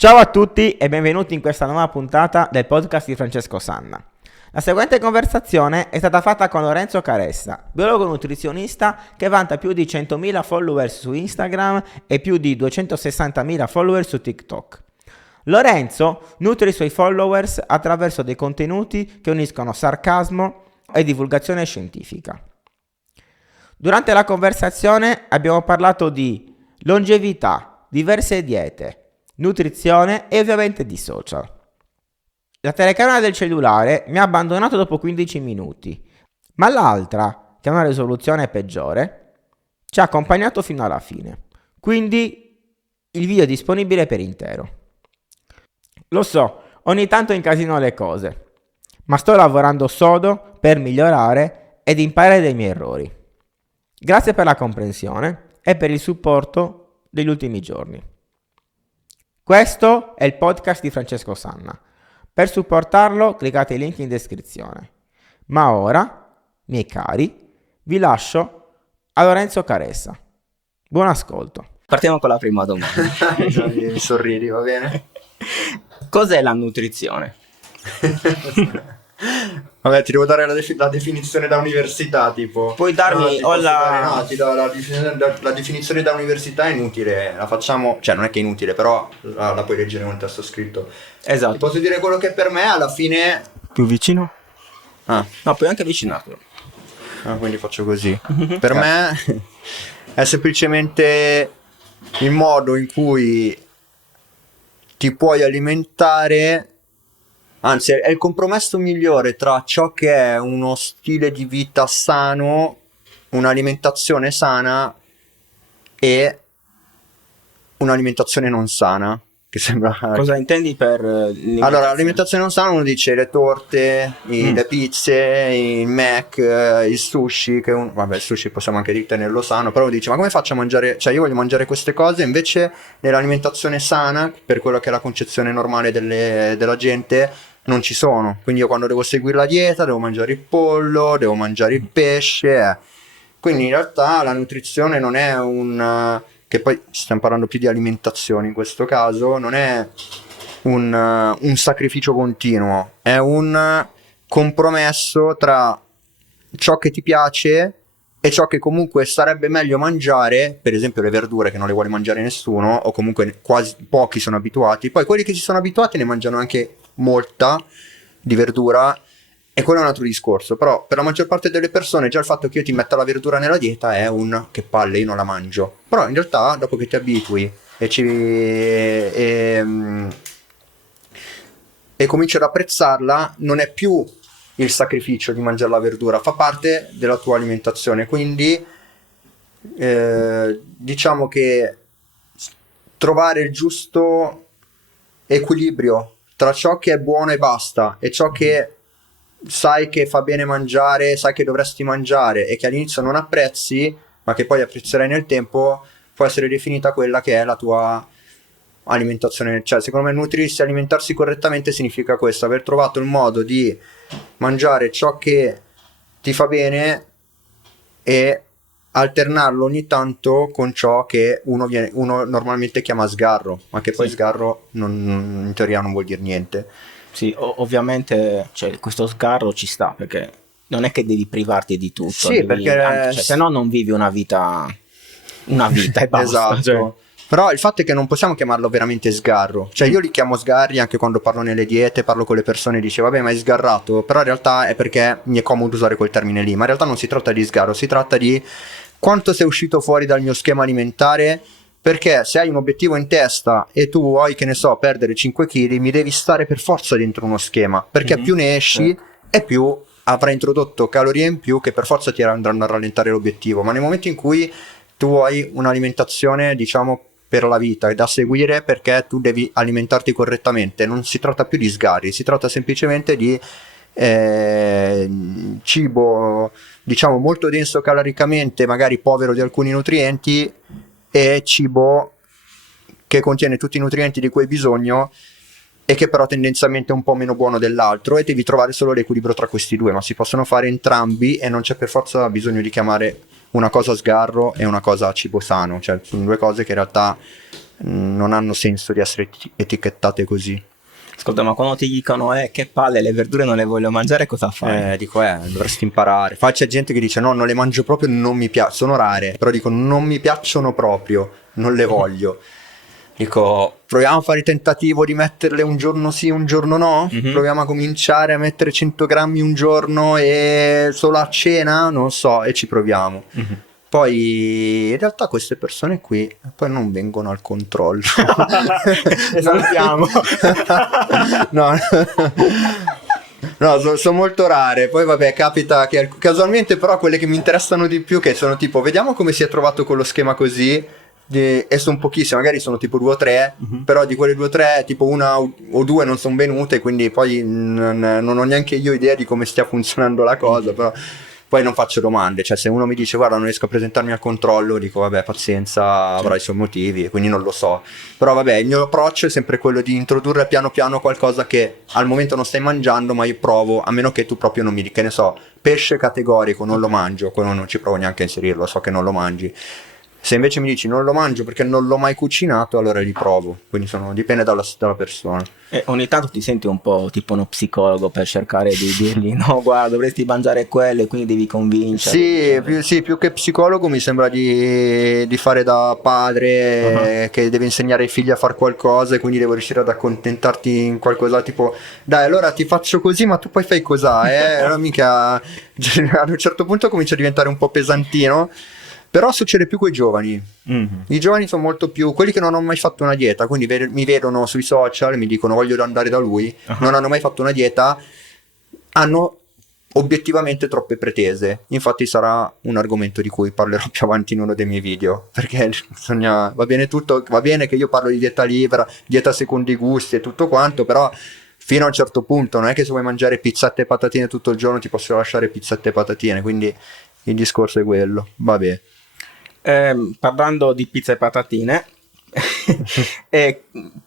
Ciao a tutti e benvenuti in questa nuova puntata del podcast di Francesco Sanna. La seguente conversazione è stata fatta con Lorenzo Caressa, biologo nutrizionista che vanta più di 100.000 followers su Instagram e più di 260.000 follower su TikTok. Lorenzo nutre i suoi followers attraverso dei contenuti che uniscono sarcasmo e divulgazione scientifica. Durante la conversazione abbiamo parlato di longevità, diverse diete, nutrizione e ovviamente di social. La telecamera del cellulare mi ha abbandonato dopo 15 minuti, ma l'altra, che ha una risoluzione peggiore, ci ha accompagnato fino alla fine. Quindi il video è disponibile per intero. Lo so, ogni tanto incasino le cose, ma sto lavorando sodo per migliorare ed imparare dai miei errori. Grazie per la comprensione e per il supporto degli ultimi giorni. Questo è il podcast di Francesco Sanna. Per supportarlo cliccate il link in descrizione. Ma ora, miei cari, vi lascio a Lorenzo Caressa. Buon ascolto. Partiamo con la prima domanda. Mi sorridi, va bene? Cos'è la nutrizione? Vabbè, ti devo dare la definizione da università, tipo. Puoi darmi ti do la definizione da università, è inutile, la facciamo, cioè non è che è inutile, però la puoi leggere con il testo scritto. Esatto. Ti posso dire quello che per me alla fine... Più vicino? Ah, No, puoi anche avvicinarlo. quindi faccio così. Per me è semplicemente il modo in cui ti puoi alimentare. Anzi, è il compromesso migliore tra ciò che è uno stile di vita sano, un'alimentazione sana e un'alimentazione non sana. Che sembra... Cosa intendi per Allora, l'alimentazione non sana, uno dice le torte, le pizze, il Mac, il sushi, vabbè, il sushi possiamo anche ritenerlo sano, però uno dice ma come faccio a mangiare, cioè io voglio mangiare queste cose, invece nell'alimentazione sana, per quello che è la concezione normale della gente, non ci sono. Quindi io quando devo seguire la dieta devo mangiare il pollo, devo mangiare il pesce, Quindi in realtà la nutrizione non è che poi stiamo parlando più di alimentazione in questo caso, non è un sacrificio continuo, è un compromesso tra ciò che ti piace e ciò che comunque sarebbe meglio mangiare, per esempio le verdure che non le vuole mangiare nessuno, o comunque quasi pochi sono abituati. Poi quelli che ci sono abituati ne mangiano anche molta di verdura, e quello è un altro discorso. Però per la maggior parte delle persone già il fatto che io ti metta la verdura nella dieta è che palle, io non la mangio. Però in realtà dopo che ti abitui e cominci ad apprezzarla, non è più il sacrificio di mangiare la verdura, fa parte della tua alimentazione. Quindi diciamo che trovare il giusto equilibrio tra ciò che è buono e basta e ciò che sai che fa bene mangiare, sai che dovresti mangiare e che all'inizio non apprezzi ma che poi apprezzerai nel tempo, può essere definita quella che è la tua alimentazione. Cioè secondo me nutrirsi, alimentarsi correttamente significa questo, aver trovato il modo di mangiare ciò che ti fa bene e alternarlo ogni tanto con ciò che uno normalmente chiama sgarro, ma che poi Sì. Sgarro in teoria non vuol dire niente. Sì, ovviamente questo sgarro ci sta, perché non è che devi privarti di tutto. Sì, perché se no non vivi una vita e basta. Esatto. Cioè. Però il fatto è che non possiamo chiamarlo veramente sgarro. Cioè io li chiamo sgarri anche quando parlo nelle diete, parlo con le persone e dice vabbè ma è sgarrato, però in realtà è perché mi è comodo usare quel termine lì. Ma in realtà non si tratta di sgarro, si tratta di quanto sei uscito fuori dal mio schema alimentare. Perché se hai un obiettivo in testa e tu vuoi, che ne so, perdere 5 kg, mi devi stare per forza dentro uno schema, perché più ne esci e più avrai introdotto calorie in più che per forza ti andranno a rallentare l'obiettivo. Ma nel momento in cui tu vuoi un'alimentazione, diciamo, per la vita e da seguire, perché tu devi alimentarti correttamente, non si tratta più di sgarri, si tratta semplicemente di cibo, diciamo, molto denso caloricamente, magari povero di alcuni nutrienti, e cibo che contiene tutti i nutrienti di cui hai bisogno e che però tendenzialmente è un po' meno buono dell'altro, e devi trovare solo l'equilibrio tra questi due, ma si possono fare entrambi e non c'è per forza bisogno di chiamare una cosa sgarro e una cosa cibo sano, cioè sono due cose che in realtà non hanno senso di essere etichettate così. Ascolta, ma quando ti dicono che palle, le verdure non le voglio mangiare, cosa fai? Dico, dovresti imparare. C'è gente che dice no, non le mangio proprio, non mi piacciono, sono rare, però dico non mi piacciono proprio, non le voglio. Dico, proviamo a fare il tentativo di metterle un giorno sì, un giorno no? Proviamo a cominciare a mettere 100 grammi un giorno e solo a cena? Non so, e ci proviamo. Poi in realtà queste persone qui poi non vengono al controllo. Salutiamo. No, no, sono molto rare. Poi vabbè, capita che casualmente però quelle che mi interessano di più, che sono tipo, vediamo come si è trovato con lo schema così, e sono pochissime, magari sono tipo 2 o 3, però di quelle 2 o 3 tipo una o due non sono venute, quindi poi non ho neanche io idea di come stia funzionando la cosa, però poi non faccio domande, cioè se uno mi dice guarda non riesco a presentarmi al controllo, dico vabbè pazienza, avrà i suoi motivi, quindi non lo so. Però vabbè, il mio approccio è sempre quello di introdurre piano piano qualcosa che al momento non stai mangiando, ma io provo, a meno che tu proprio non mi dica, che ne so, pesce categorico, non lo mangio, quello non ci provo neanche a inserirlo, so che non lo mangi. Se invece mi dici non lo mangio perché non l'ho mai cucinato, allora li provo, quindi dipende dalla persona. E ogni tanto ti senti un po' tipo uno psicologo per cercare di dirgli no guarda dovresti mangiare quello e quindi devi convincere. Sì, più che psicologo mi sembra di fare da padre che deve insegnare ai figli a fare qualcosa e quindi devo riuscire ad accontentarti in qualcosa tipo dai allora ti faccio così ma tu poi fai cos'ha allora mica ad un certo punto comincia a diventare un po' pesantino. Però succede più con i giovani. I giovani sono molto più quelli che non hanno mai fatto una dieta, quindi mi vedono sui social e mi dicono voglio andare da lui, non hanno mai fatto una dieta, hanno obiettivamente troppe pretese. Infatti sarà un argomento di cui parlerò più avanti in uno dei miei video, perché va bene tutto, va bene che io parlo di dieta libera, dieta secondo i gusti e tutto quanto, però fino a un certo punto non è che se vuoi mangiare pizzette e patatine tutto il giorno ti posso lasciare pizzette e patatine, quindi il discorso è quello. Vabbè. Parlando di pizza e patatine,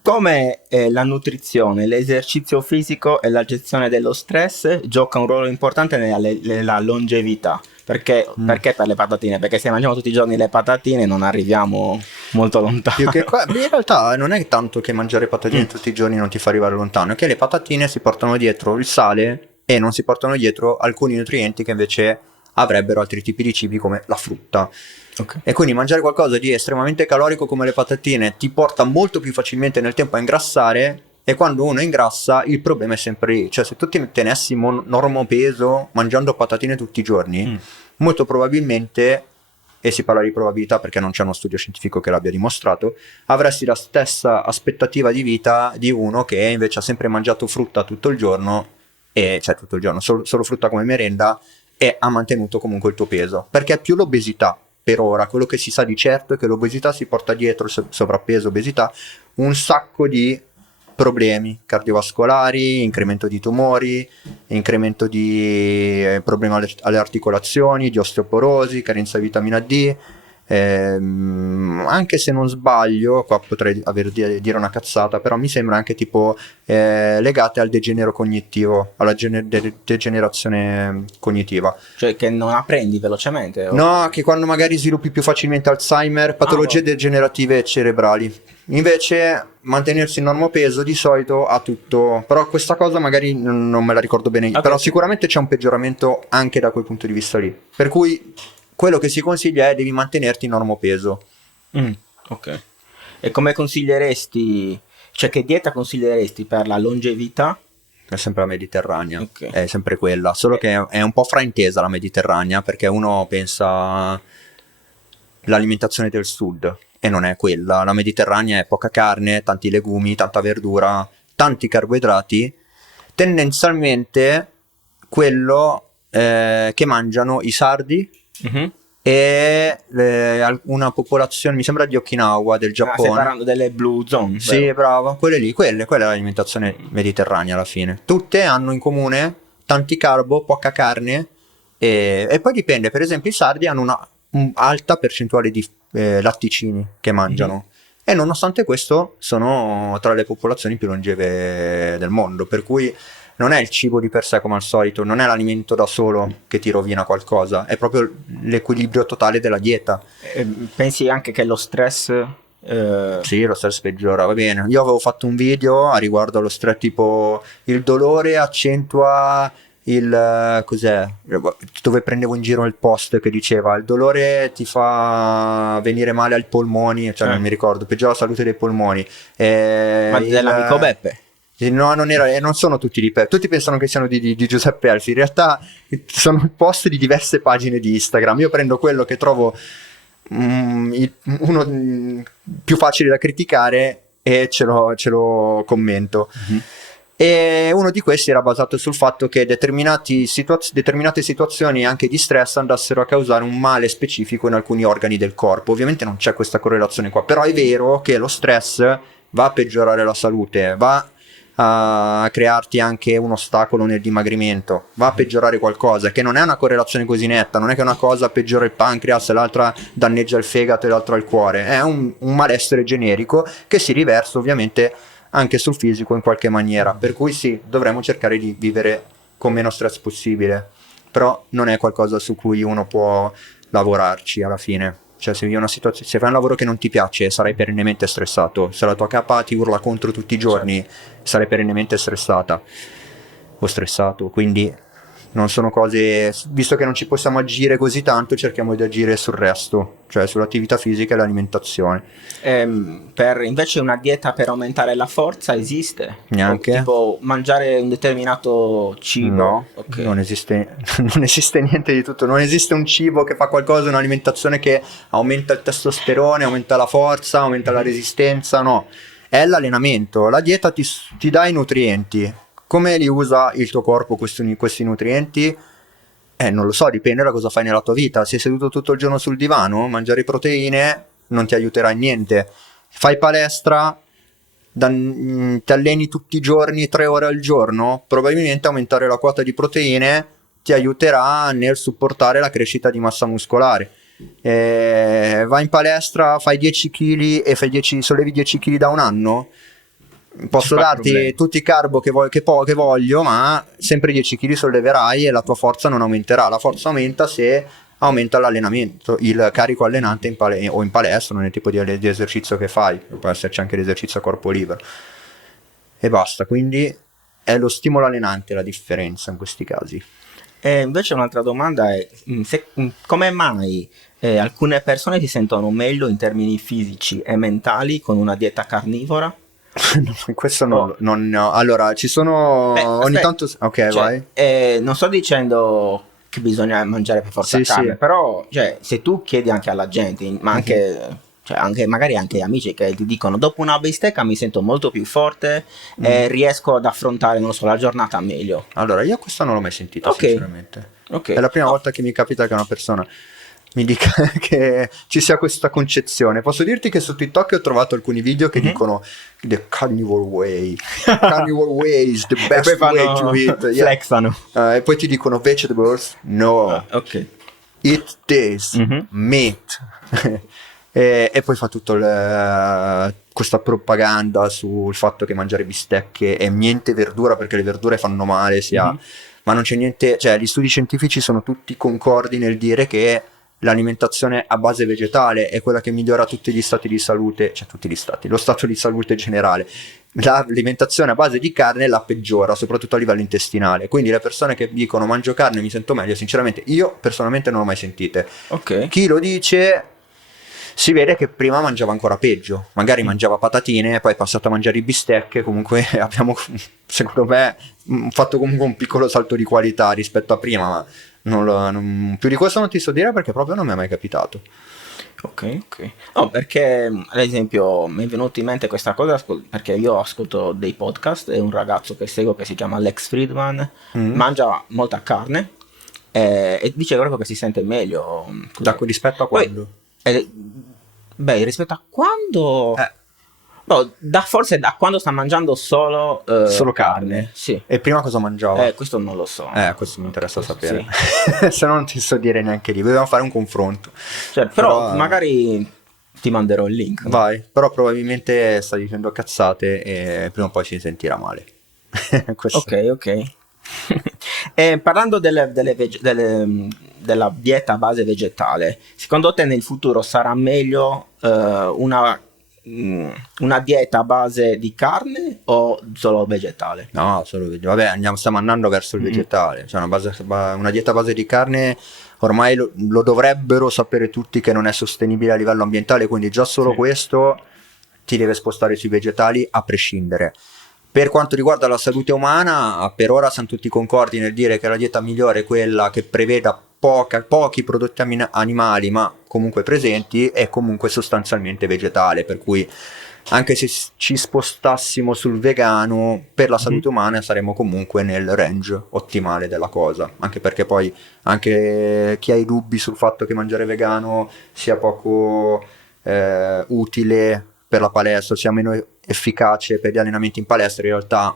come la nutrizione, l'esercizio fisico e la gestione dello stress gioca un ruolo importante nella longevità? Perché per le patatine? Perché se mangiamo tutti i giorni le patatine non arriviamo molto lontano. Più che in realtà non è tanto che mangiare patatine tutti i giorni non ti fa arrivare lontano, è che le patatine si portano dietro il sale e non si portano dietro alcuni nutrienti che invece avrebbero altri tipi di cibi come la frutta. Okay. E quindi mangiare qualcosa di estremamente calorico come le patatine ti porta molto più facilmente nel tempo a ingrassare, e quando uno ingrassa il problema è sempre lì, cioè se tu ti tenessi normopeso mangiando patatine tutti i giorni, molto probabilmente, e si parla di probabilità perché non c'è uno studio scientifico che l'abbia dimostrato, avresti la stessa aspettativa di vita di uno che invece ha sempre mangiato frutta tutto il giorno, e cioè tutto il giorno, solo frutta come merenda, e ha mantenuto comunque il tuo peso, perché è più l'obesità. Per ora quello che si sa di certo è che l'obesità si porta dietro, sovrappeso, obesità, un sacco di problemi cardiovascolari, incremento di tumori, incremento di problemi alle articolazioni, di osteoporosi, carenza di vitamina D. Anche se non sbaglio, qua potrei dire una cazzata, però mi sembra anche tipo legate al degenero cognitivo, alla degenerazione cognitiva, cioè che non apprendi velocemente no, che quando magari sviluppi più facilmente Alzheimer, patologie degenerative cerebrali. Invece mantenersi in normopeso di solito ha tutto, però questa cosa magari non me la ricordo bene, però sicuramente c'è un peggioramento anche da quel punto di vista lì, per cui quello che si consiglia è devi mantenerti in normopeso. Ok. E come consiglieresti, cioè che dieta consiglieresti per la longevità? È sempre la mediterranea, Okay. È sempre quella, solo che è un po' fraintesa la mediterranea, perché uno pensa l'alimentazione del sud e non è quella. La mediterranea è poca carne, tanti legumi, tanta verdura, tanti carboidrati, tendenzialmente quello che mangiano i sardi e una popolazione, mi sembra di Okinawa, del Giappone. Stai parlando delle blue zone? Sì, vero? bravo, quella è l'alimentazione mediterranea alla fine. Tutte hanno in comune tanti carbo, poca carne, e poi dipende, per esempio i sardi hanno una alta percentuale di latticini che mangiano, e nonostante questo sono tra le popolazioni più longeve del mondo, per cui non è il cibo di per sé come al solito, non è l'alimento da solo che ti rovina qualcosa, è proprio l'equilibrio totale della dieta. Pensi anche che lo stress Sì, lo stress peggiora, va bene. Io avevo fatto un video a riguardo allo stress, tipo il dolore accentua cos'è? Dove prendevo in giro il post che diceva il dolore ti fa venire male ai polmoni, cioè non mi ricordo, peggiora la salute dei polmoni. Ma dell'amico Beppe? No, non era, non sono tutti di Peppe. Tutti pensano che siano di Giuseppe Elfi. In realtà sono post di diverse pagine di Instagram. Io prendo quello che trovo uno più facile da criticare e ce lo commento. E uno di questi era basato sul fatto che determinate situazioni anche di stress andassero a causare un male specifico in alcuni organi del corpo. Ovviamente non c'è questa correlazione qua, però è vero che lo stress va a peggiorare la salute, va a crearti anche un ostacolo nel dimagrimento, va a peggiorare qualcosa, che non è una correlazione così netta, non è che una cosa peggiora il pancreas e l'altra danneggia il fegato e l'altra il cuore, è un malessere generico che si riversa ovviamente anche sul fisico in qualche maniera, per cui sì, dovremmo cercare di vivere con meno stress possibile, però non è qualcosa su cui uno può lavorarci alla fine. Cioè se fai un lavoro che non ti piace sarai perennemente stressato, se la tua capa ti urla contro tutti i giorni sarai perennemente stressata o stressato, quindi non sono cose, visto che non ci possiamo agire così tanto, cerchiamo di agire sul resto, cioè sull'attività fisica e l'alimentazione. Per invece una dieta per aumentare la forza esiste? Neanche? O tipo mangiare un determinato cibo? No, Okay. non esiste niente di tutto, non esiste un cibo che fa qualcosa, un'alimentazione che aumenta il testosterone, aumenta la forza, aumenta la resistenza, no, è l'allenamento, la dieta ti dà i nutrienti. Come li usa il tuo corpo questi nutrienti? Non lo so, dipende da cosa fai nella tua vita. Sei seduto tutto il giorno sul divano, mangiare proteine non ti aiuterà in niente. Fai palestra, ti alleni tutti i giorni 3 ore al giorno, probabilmente aumentare la quota di proteine ti aiuterà nel supportare la crescita di massa muscolare. Vai in palestra, fai 10 kg e sollevi 10 kg da un anno. Posso darti problemi. tutti i carbo che voglio, ma sempre 10 kg solleverai e la tua forza non aumenterà. La forza aumenta se aumenta l'allenamento, il carico allenante o in palestra, nel tipo di esercizio che fai. Può esserci anche l'esercizio a corpo libero. E basta, quindi è lo stimolo allenante la differenza in questi casi. E invece un'altra domanda è come mai alcune persone si sentono meglio in termini fisici e mentali con una dieta carnivora? Questo non ne ho. Allora, ci sono ogni tanto. Ok, vai. Non sto dicendo che bisogna mangiare per forza carne, Sì. però cioè, se tu chiedi anche alla gente, ma anche, cioè, magari anche amici che ti dicono dopo una bistecca mi sento molto più forte e riesco ad affrontare, non so, la giornata meglio. Allora, io questa non l'ho mai sentita, sinceramente. Ok. È la prima volta che mi capita che una persona mi dica che ci sia questa concezione. Posso dirti che su TikTok ho trovato alcuni video che dicono The Carnivore Way. Carnivore Way is the best way to eat. Flexano. E poi ti dicono vegetables? No. Ok. Eat this. Meat. E poi fa tutto questa propaganda sul fatto che mangiare bistecche è niente verdura perché le verdure fanno male, ma non c'è niente, cioè gli studi scientifici sono tutti concordi nel dire che l'alimentazione a base vegetale è quella che migliora tutti gli stati di salute, cioè tutti gli stati, lo stato di salute generale. L'alimentazione a base di carne la peggiora, soprattutto a livello intestinale. Quindi le persone che dicono mangio carne e mi sento meglio, sinceramente io personalmente non l'ho mai sentite. Ok. Chi lo dice si vede che prima mangiava ancora peggio, magari mangiava patatine, poi è passato a mangiare i bistecche. Comunque abbiamo, secondo me, fatto comunque un piccolo salto di qualità rispetto a prima, ma più di questo non ti so dire perché proprio non mi è mai capitato. Ok. No, perché ad esempio mi è venuto in mente questa cosa perché io ascolto dei podcast e un ragazzo che seguo che si chiama Lex Friedman mangia molta carne e dice proprio che si sente meglio. Rispetto a quando? Rispetto a quando? Forse da quando sta mangiando solo carne. Sì. E prima cosa mangiava? Questo non lo so. Questo mi interessa sapere. Sì. Se no non ti so dire neanche lì. Dobbiamo fare un confronto. Cioè, però magari ti manderò il link. Vai, però probabilmente sta dicendo cazzate e prima o poi si sentirà male. Ok. E parlando della dieta a base vegetale, secondo te nel futuro sarà meglio una una dieta a base di carne o solo vegetale? No, vabbè, stiamo andando verso il vegetale, cioè una dieta a base di carne ormai lo dovrebbero sapere tutti che non è sostenibile a livello ambientale, quindi già solo questo ti deve spostare sui vegetali a prescindere. Per quanto riguarda la salute umana, per ora siamo tutti concordi nel dire che la dieta migliore è quella che preveda pochi prodotti animali, ma comunque presenti, e comunque sostanzialmente vegetale, per cui anche se ci spostassimo sul vegano, per la salute umana saremo comunque nel range ottimale della cosa, anche perché poi anche chi ha i dubbi sul fatto che mangiare vegano sia poco utile per la palestra, sia meno efficace per gli allenamenti in palestra, in realtà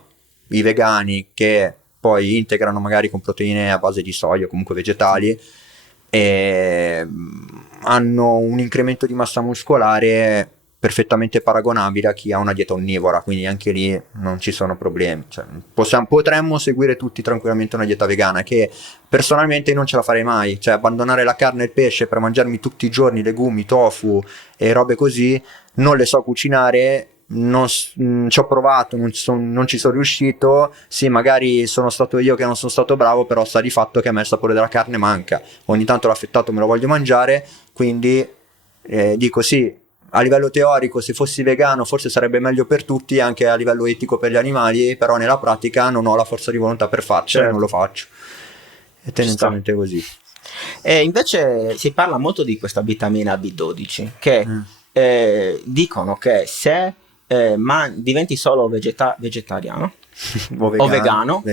i vegani che poi integrano magari con proteine a base di soia o comunque vegetali hanno un incremento di massa muscolare perfettamente paragonabile a chi ha una dieta onnivora, quindi anche lì non ci sono problemi, cioè, potremmo seguire tutti tranquillamente una dieta vegana, che personalmente non ce la farei mai, cioè abbandonare la carne e il pesce per mangiarmi tutti i giorni legumi, tofu e robe così, non le so cucinare, ci ho provato, non ci sono riuscito. Sì, magari sono stato io che non sono stato bravo, però sta di fatto che a me il sapore della carne manca, ogni tanto l'affettato me lo voglio mangiare, quindi dico sì, a livello teorico se fossi vegano forse sarebbe meglio per tutti, anche a livello etico per gli animali, però nella pratica non ho la forza di volontà per farcela, certo. Non lo faccio, è tendenzialmente così. E invece si parla molto di questa vitamina B12 che dicono che se diventi solo vegetariano o vegano,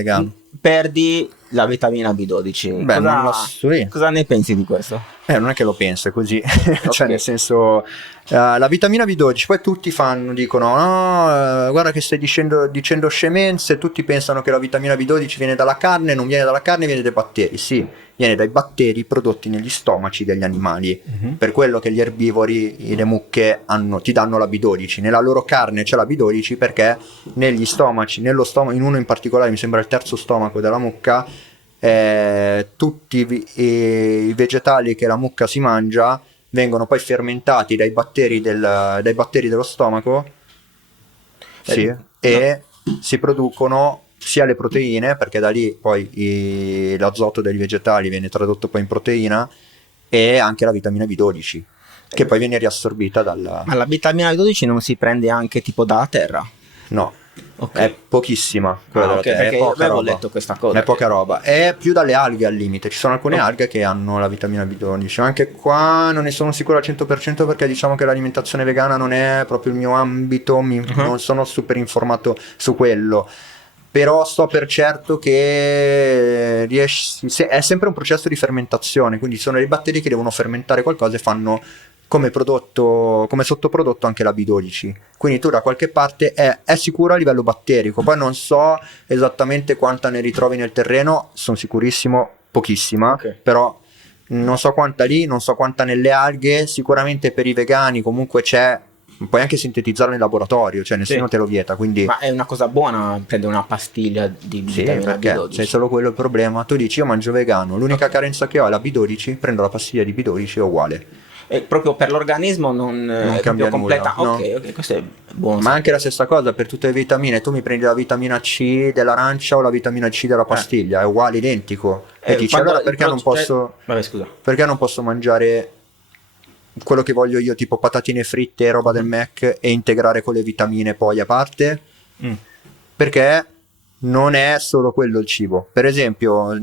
perdi la vitamina B12. Beh, cosa ne pensi di questo? Non è che lo penso, è così. Okay. Cioè, nel senso, la vitamina B12, poi tutti dicono no, guarda che stai dicendo scemenze, tutti pensano che la vitamina B12 viene dalla carne, non viene dalla carne, viene dai batteri. Sì, viene dai batteri prodotti negli stomaci degli animali, per quello che gli erbivori, le mucche ti danno la B12, nella loro carne c'è la B12 perché negli stomaci, in uno in particolare, mi sembra il terzo stomaco della mucca, tutti i vegetali che la mucca si mangia vengono poi fermentati dai batteri dello stomaco, e si producono sia le proteine, perché da lì poi l'azoto dei vegetali viene tradotto poi in proteina, e anche la vitamina B12 che poi viene riassorbita dalla... Ma la vitamina B12 non si prende anche tipo dalla terra? No. Okay. È pochissima quella della terra, perché avevo letto questa cosa, è poca roba, è più dalle alghe al limite, ci sono alcune alghe che hanno la vitamina B12, anche qua non ne sono sicuro al 100% perché diciamo che l'alimentazione vegana non è proprio il mio ambito, non sono super informato su quello, però sto per certo che è sempre un processo di fermentazione, quindi sono dei batteri che devono fermentare qualcosa e fanno come sottoprodotto anche la B12, quindi tu da qualche parte è sicuro a livello batterico, poi non so esattamente quanta ne ritrovi nel terreno, sono sicurissimo pochissima, però non so quanta lì, non so quanta nelle alghe, sicuramente per i vegani comunque c'è, puoi anche sintetizzarlo in laboratorio, cioè nessuno te lo vieta, quindi... Ma è una cosa buona prendere una pastiglia di vitamina B12? C'è solo quello il problema, tu dici io mangio vegano, l'unica carenza che ho è la B12, prendo la pastiglia di B12 è uguale. E proprio per l'organismo non cambia completa. Nulla, ok, questo è buono. Ma anche la stessa cosa per tutte le vitamine, tu mi prendi la vitamina C dell'arancia o la vitamina C della pastiglia, è uguale, identico. E dici allora perché non posso... Vabbè, scusa. Perché non posso mangiare quello che voglio io, tipo patatine fritte e roba del Mac, e integrare con le vitamine poi a parte? Perché non è solo quello il cibo. Per esempio,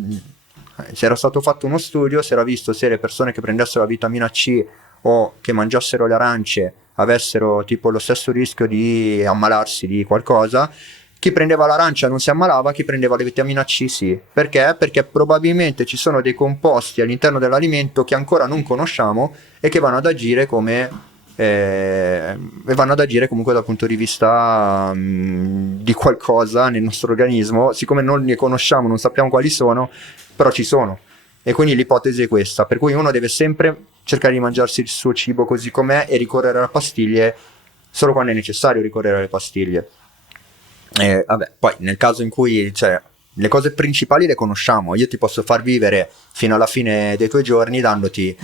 se era stato fatto uno studio, si era visto se le persone che prendessero la vitamina C o che mangiassero le arance avessero tipo lo stesso rischio di ammalarsi di qualcosa. Chi prendeva l'arancia non si ammalava, chi prendeva la vitamina C sì. Perché? Perché probabilmente ci sono dei composti all'interno dell'alimento che ancora non conosciamo e che vanno ad agire comunque dal punto di vista di qualcosa nel nostro organismo. Siccome non li conosciamo, non sappiamo quali sono, però ci sono, e quindi l'ipotesi è questa, per cui uno deve sempre cercare di mangiarsi il suo cibo così com'è e ricorrere alle pastiglie solo quando è necessario ricorrere alle pastiglie. Poi nel caso in cui, cioè, le cose principali le conosciamo, io ti posso far vivere fino alla fine dei tuoi giorni dandoti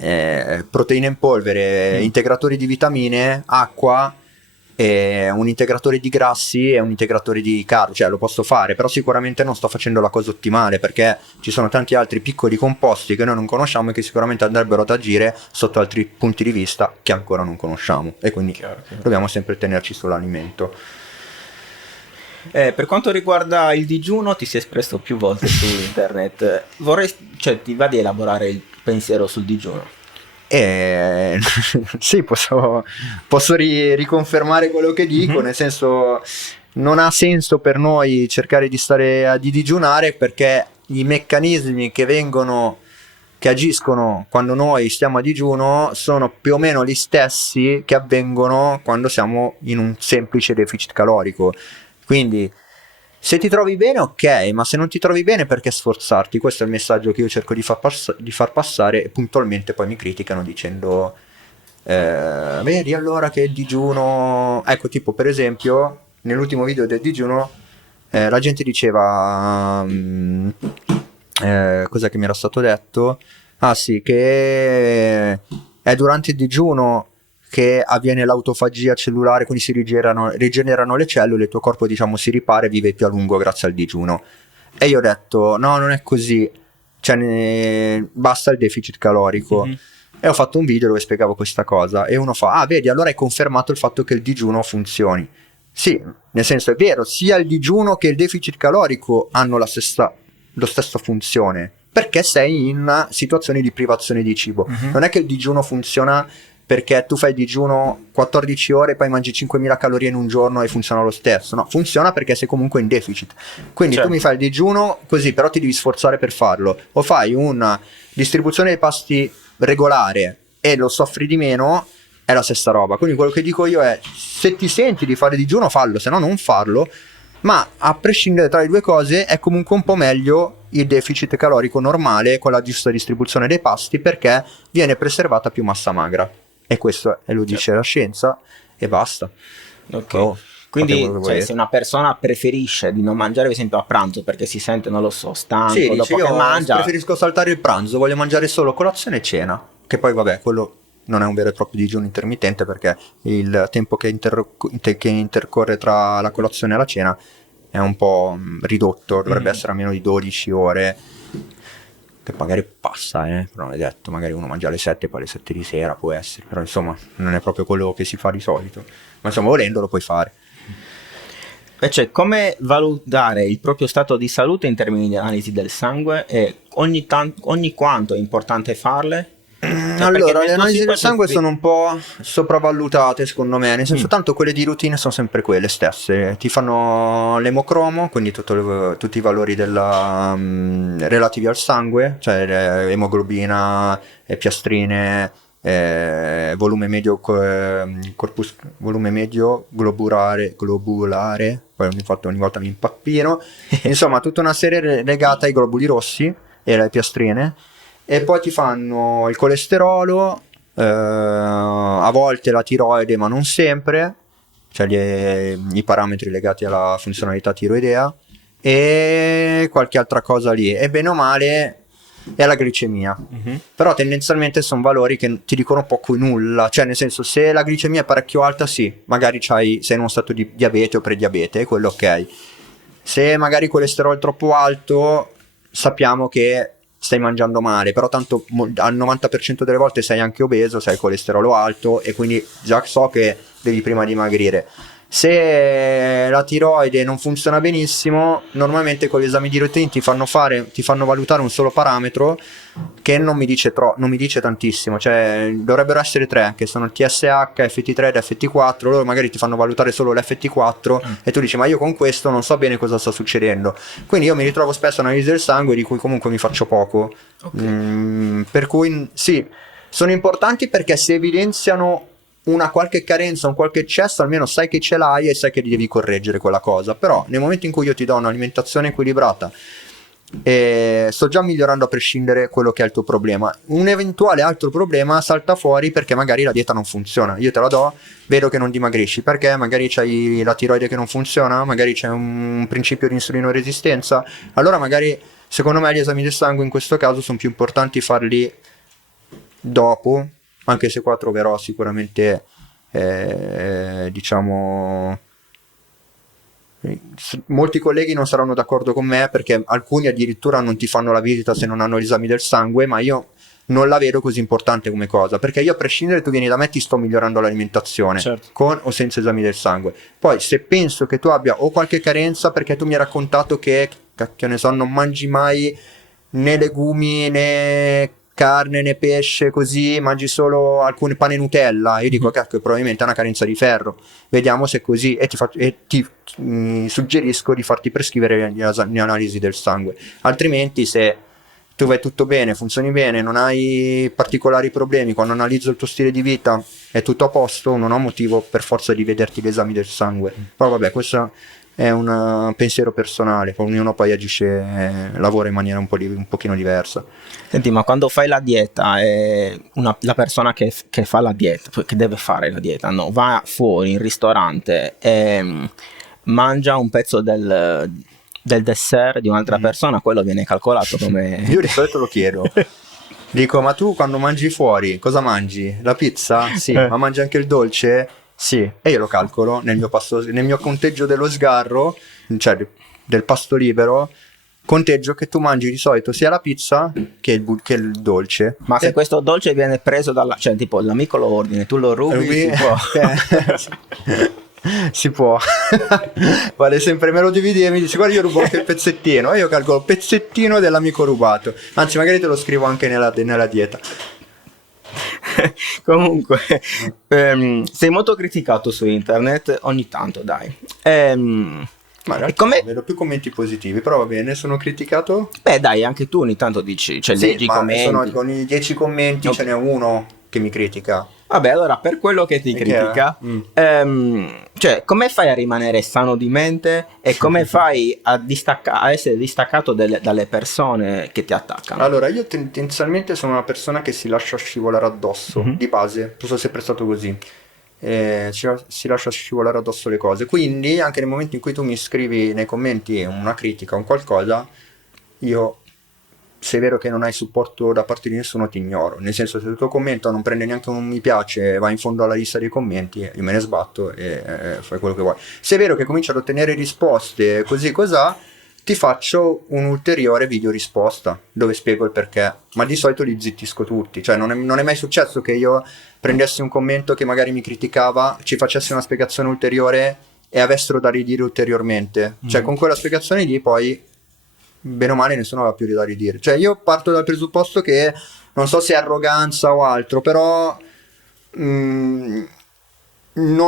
proteine in polvere, integratori di vitamine, acqua, un integratore di grassi e un integratore di carbo, cioè lo posso fare, però sicuramente non sto facendo la cosa ottimale, perché ci sono tanti altri piccoli composti che noi non conosciamo e che sicuramente andrebbero ad agire sotto altri punti di vista che ancora non conosciamo, e quindi dobbiamo sempre tenerci sull'alimento. Per quanto riguarda il digiuno, ti sei espresso più volte su internet. Ti va di elaborare il pensiero sul digiuno? Sì, posso riconfermare quello che dico, nel senso, non ha senso per noi cercare di digiunare, perché i meccanismi che agiscono quando noi stiamo a digiuno sono più o meno gli stessi che avvengono quando siamo in un semplice deficit calorico. Quindi se ti trovi bene, ok, ma se non ti trovi bene, perché sforzarti? Questo è il messaggio che io cerco di far passare, e puntualmente poi mi criticano dicendo vedi allora che il digiuno, ecco, tipo per esempio nell'ultimo video del digiuno la gente diceva cos'è che mi era stato detto? Ah sì, che è durante il digiuno che avviene l'autofagia cellulare, quindi si rigenerano le cellule, il tuo corpo, diciamo, si ripara e vive più a lungo grazie al digiuno. E io ho detto no, non è così, cioè basta il deficit calorico. E ho fatto un video dove spiegavo questa cosa, e uno fa: ah, vedi, allora hai confermato il fatto che il digiuno funzioni. Sì, nel senso, è vero, sia il digiuno che il deficit calorico hanno lo stesso funzione, perché sei in situazioni di privazione di cibo. Non è che il digiuno funziona perché tu fai digiuno 14 ore e poi mangi 5.000 calorie in un giorno e funziona lo stesso. No, funziona perché sei comunque in deficit. Quindi tu mi fai il digiuno così, però ti devi sforzare per farlo. O fai una distribuzione dei pasti regolare e lo soffri di meno, è la stessa roba. Quindi quello che dico io è: se ti senti di fare digiuno, fallo, se no non farlo. Ma a prescindere tra le due cose, è comunque un po' meglio il deficit calorico normale con la giusta distribuzione dei pasti, perché viene preservata più massa magra. E questo lo dice la scienza, e basta. Ok. Quindi se una persona preferisce di non mangiare per esempio a pranzo perché si sente, non lo so, stanco, sì, dopo che io mangia, preferisco saltare il pranzo, voglio mangiare solo colazione e cena, che poi vabbè, quello non è un vero e proprio digiuno intermittente, perché il tempo che intercorre tra la colazione e la cena è un po' ridotto, dovrebbe essere a meno di 12 ore, che magari passa, però non è detto, magari uno mangia alle 7 poi alle 7 di sera, può essere, però insomma non è proprio quello che si fa di solito, ma insomma volendo lo puoi fare. Invece, come valutare il proprio stato di salute in termini di analisi del sangue, e ogni quanto è importante farle? Allora, le analisi del sangue sono un po' sopravvalutate secondo me, nel senso, tanto quelle di routine sono sempre quelle stesse, ti fanno l'emocromo, quindi tutti i valori relativi al sangue, cioè emoglobina, piastrine, volume medio volume medio globulare, poi ogni volta mi impappino, insomma tutta una serie legata ai globuli rossi e alle piastrine. E poi ti fanno il colesterolo, a volte la tiroide, ma non sempre, cioè i parametri legati alla funzionalità tiroidea, e qualche altra cosa lì, e bene o male è la glicemia. Però tendenzialmente sono valori che ti dicono poco e nulla, cioè nel senso, se la glicemia è parecchio alta, sì, magari sei in uno stato di diabete o prediabete, quello ok. Se magari il colesterolo è troppo alto, sappiamo che stai mangiando male, però tanto al 90% delle volte sei anche obeso, sei il colesterolo alto, e quindi già so che devi prima dimagrire. Se la tiroide non funziona benissimo, normalmente con gli esami di routine ti fanno valutare un solo parametro che non mi dice tantissimo, cioè dovrebbero essere 3, che sono il TSH, FT3 ed FT4. Loro magari ti fanno valutare solo l'FT4 e tu dici: ma io con questo non so bene cosa sta succedendo. Quindi io mi ritrovo spesso analisi del sangue di cui comunque mi faccio poco, per cui sì, sono importanti perché se evidenziano una qualche carenza, un qualche eccesso, almeno sai che ce l'hai e sai che devi correggere quella cosa. Però nel momento in cui io ti do un'alimentazione equilibrata e sto già migliorando a prescindere quello che è il tuo problema, un eventuale altro problema salta fuori perché magari la dieta non funziona. Io te la do, vedo che non dimagrisci perché magari c'hai la tiroide che non funziona, magari c'è un principio di insulinoresistenza. Allora magari secondo me gli esami del sangue in questo caso sono più importanti farli dopo, anche se qua troverò sicuramente, diciamo, molti colleghi non saranno d'accordo con me, perché alcuni addirittura non ti fanno la visita se non hanno gli esami del sangue, ma io non la vedo così importante come cosa, perché io, a prescindere, tu vieni da me, ti sto migliorando l'alimentazione, Certo. con o senza esami del sangue. Poi se penso che tu abbia o qualche carenza, perché tu mi hai raccontato che ne so, non mangi mai né legumi né carne né pesce, così mangi solo alcune pane Nutella, io dico cacchio, probabilmente è una carenza di ferro, vediamo se è così, e ti suggerisco di farti prescrivere le analisi del sangue. Altrimenti, se tu vai tutto bene, funzioni bene, non hai particolari problemi, quando analizzo il tuo stile di vita è tutto a posto, non ho motivo per forza di vederti gli esami del sangue. Però vabbè, questo è un pensiero personale, ognuno poi agisce, lavora in maniera un pochino diversa. Senti, ma quando fai la dieta, la persona che fa la dieta, che deve fare la dieta, no, va fuori in ristorante e mangia un pezzo del dessert di un'altra persona, quello viene calcolato come... Io di solito lo chiedo. Dico, ma tu quando mangi fuori cosa mangi? La pizza? Sì. Ma mangi anche il dolce? Sì. E io lo calcolo nel mio conteggio dello sgarro, cioè del pasto libero, conteggio che tu mangi di solito sia la pizza che il dolce. Ma se questo dolce viene preso cioè tipo l'amico lo ordina, tu lo rubi, si può. Si può. Vale sempre, me lo dividi e mi dici guarda, io rubo anche il pezzettino, e io calcolo il pezzettino dell'amico rubato, anzi magari te lo scrivo anche nella dieta. Comunque sei molto criticato su internet ogni tanto, dai. Ma in realtà vedo più commenti positivi, però va bene, sono criticato. Beh dai, anche tu ogni tanto dici, cioè, sì, leggi i commenti. Con i 10 commenti ce n'è uno che mi critica. Vabbè, allora, per quello che ti critica, cioè, come fai a rimanere sano di mente e come fai a essere distaccato dalle persone che ti attaccano? Allora, io tendenzialmente sono una persona che si lascia scivolare addosso, di base, sono sempre stato così. Si lascia scivolare addosso le cose, quindi anche nel momento in cui tu mi scrivi nei commenti una critica o un qualcosa, io, se è vero che non hai supporto da parte di nessuno, ti ignoro, nel senso, se il tuo commento non prende neanche un mi piace, va in fondo alla lista dei commenti, io me ne sbatto e fai quello che vuoi. Se è vero che comincio ad ottenere risposte così cos'ha, ti faccio un ulteriore video risposta dove spiego il perché, ma di solito li zittisco tutti, cioè non è mai successo che io prendessi un commento che magari mi criticava, ci facessi una spiegazione ulteriore e avessero da ridire ulteriormente, cioè con quella spiegazione lì poi bene o male nessuno aveva più da ridire. Cioè io parto dal presupposto che, non so se è arroganza o altro, però non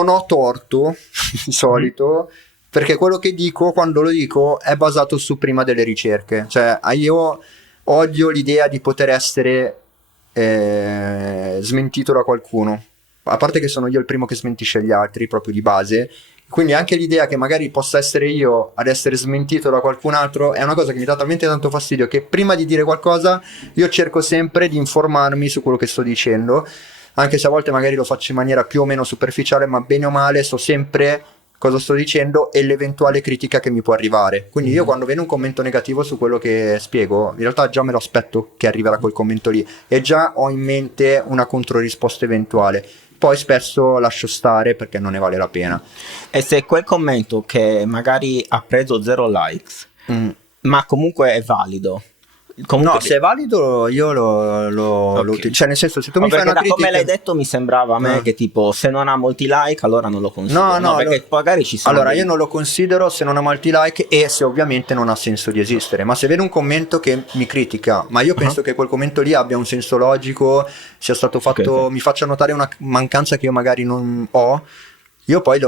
ho torto di solito, perché quello che dico, quando lo dico, è basato su prima delle ricerche. Cioè io odio l'idea di poter essere smentito da qualcuno, a parte che sono io il primo che smentisce gli altri proprio di base, quindi anche l'idea che magari possa essere io ad essere smentito da qualcun altro è una cosa che mi dà talmente tanto fastidio che prima di dire qualcosa io cerco sempre di informarmi su quello che sto dicendo, anche se a volte magari lo faccio in maniera più o meno superficiale, ma bene o male so sempre cosa sto dicendo e l'eventuale critica che mi può arrivare. Quindi io, quando vedo un commento negativo su quello che spiego, in realtà già me lo aspetto che arriverà quel commento lì e già ho in mente una controrisposta eventuale. Poi spesso lascio stare perché non ne vale la pena. E se quel commento che magari ha preso 0 likes, ma comunque è valido, no, se è valido io lo cioè, nel senso, se tu mi fai una critica, come l'hai detto, mi sembrava a me che tipo, se non ha molti like allora non lo considero. No, perché magari ci sono allora io non lo considero se non ha molti like e se ovviamente non ha senso di esistere. Ma se vedo un commento che mi critica, ma io penso che quel commento lì abbia un senso logico, sia stato fatto, okay, mi faccia notare una mancanza che io magari non ho, io poi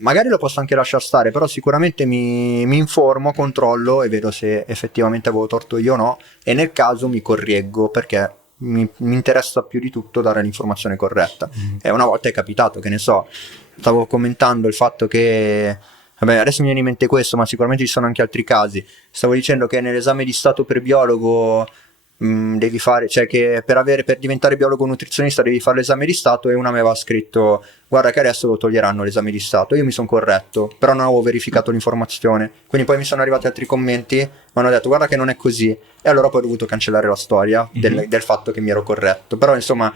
magari lo posso anche lasciare stare, però sicuramente mi informo, controllo e vedo se effettivamente avevo torto io o no, e nel caso mi correggo, perché mi interessa più di tutto dare l'informazione corretta. E una volta è capitato, che ne so, stavo commentando il fatto che, vabbè, adesso mi viene in mente questo, ma sicuramente ci sono anche altri casi, stavo dicendo che nell'esame di stato per biologo devi fare, cioè che per diventare biologo nutrizionista devi fare l'esame di Stato, e una mi aveva scritto guarda che adesso lo toglieranno l'esame di Stato. Io mi sono corretto, però non avevo verificato l'informazione, quindi poi mi sono arrivati altri commenti, mi hanno detto guarda che non è così, e allora poi ho dovuto cancellare la storia del fatto che mi ero corretto. Però insomma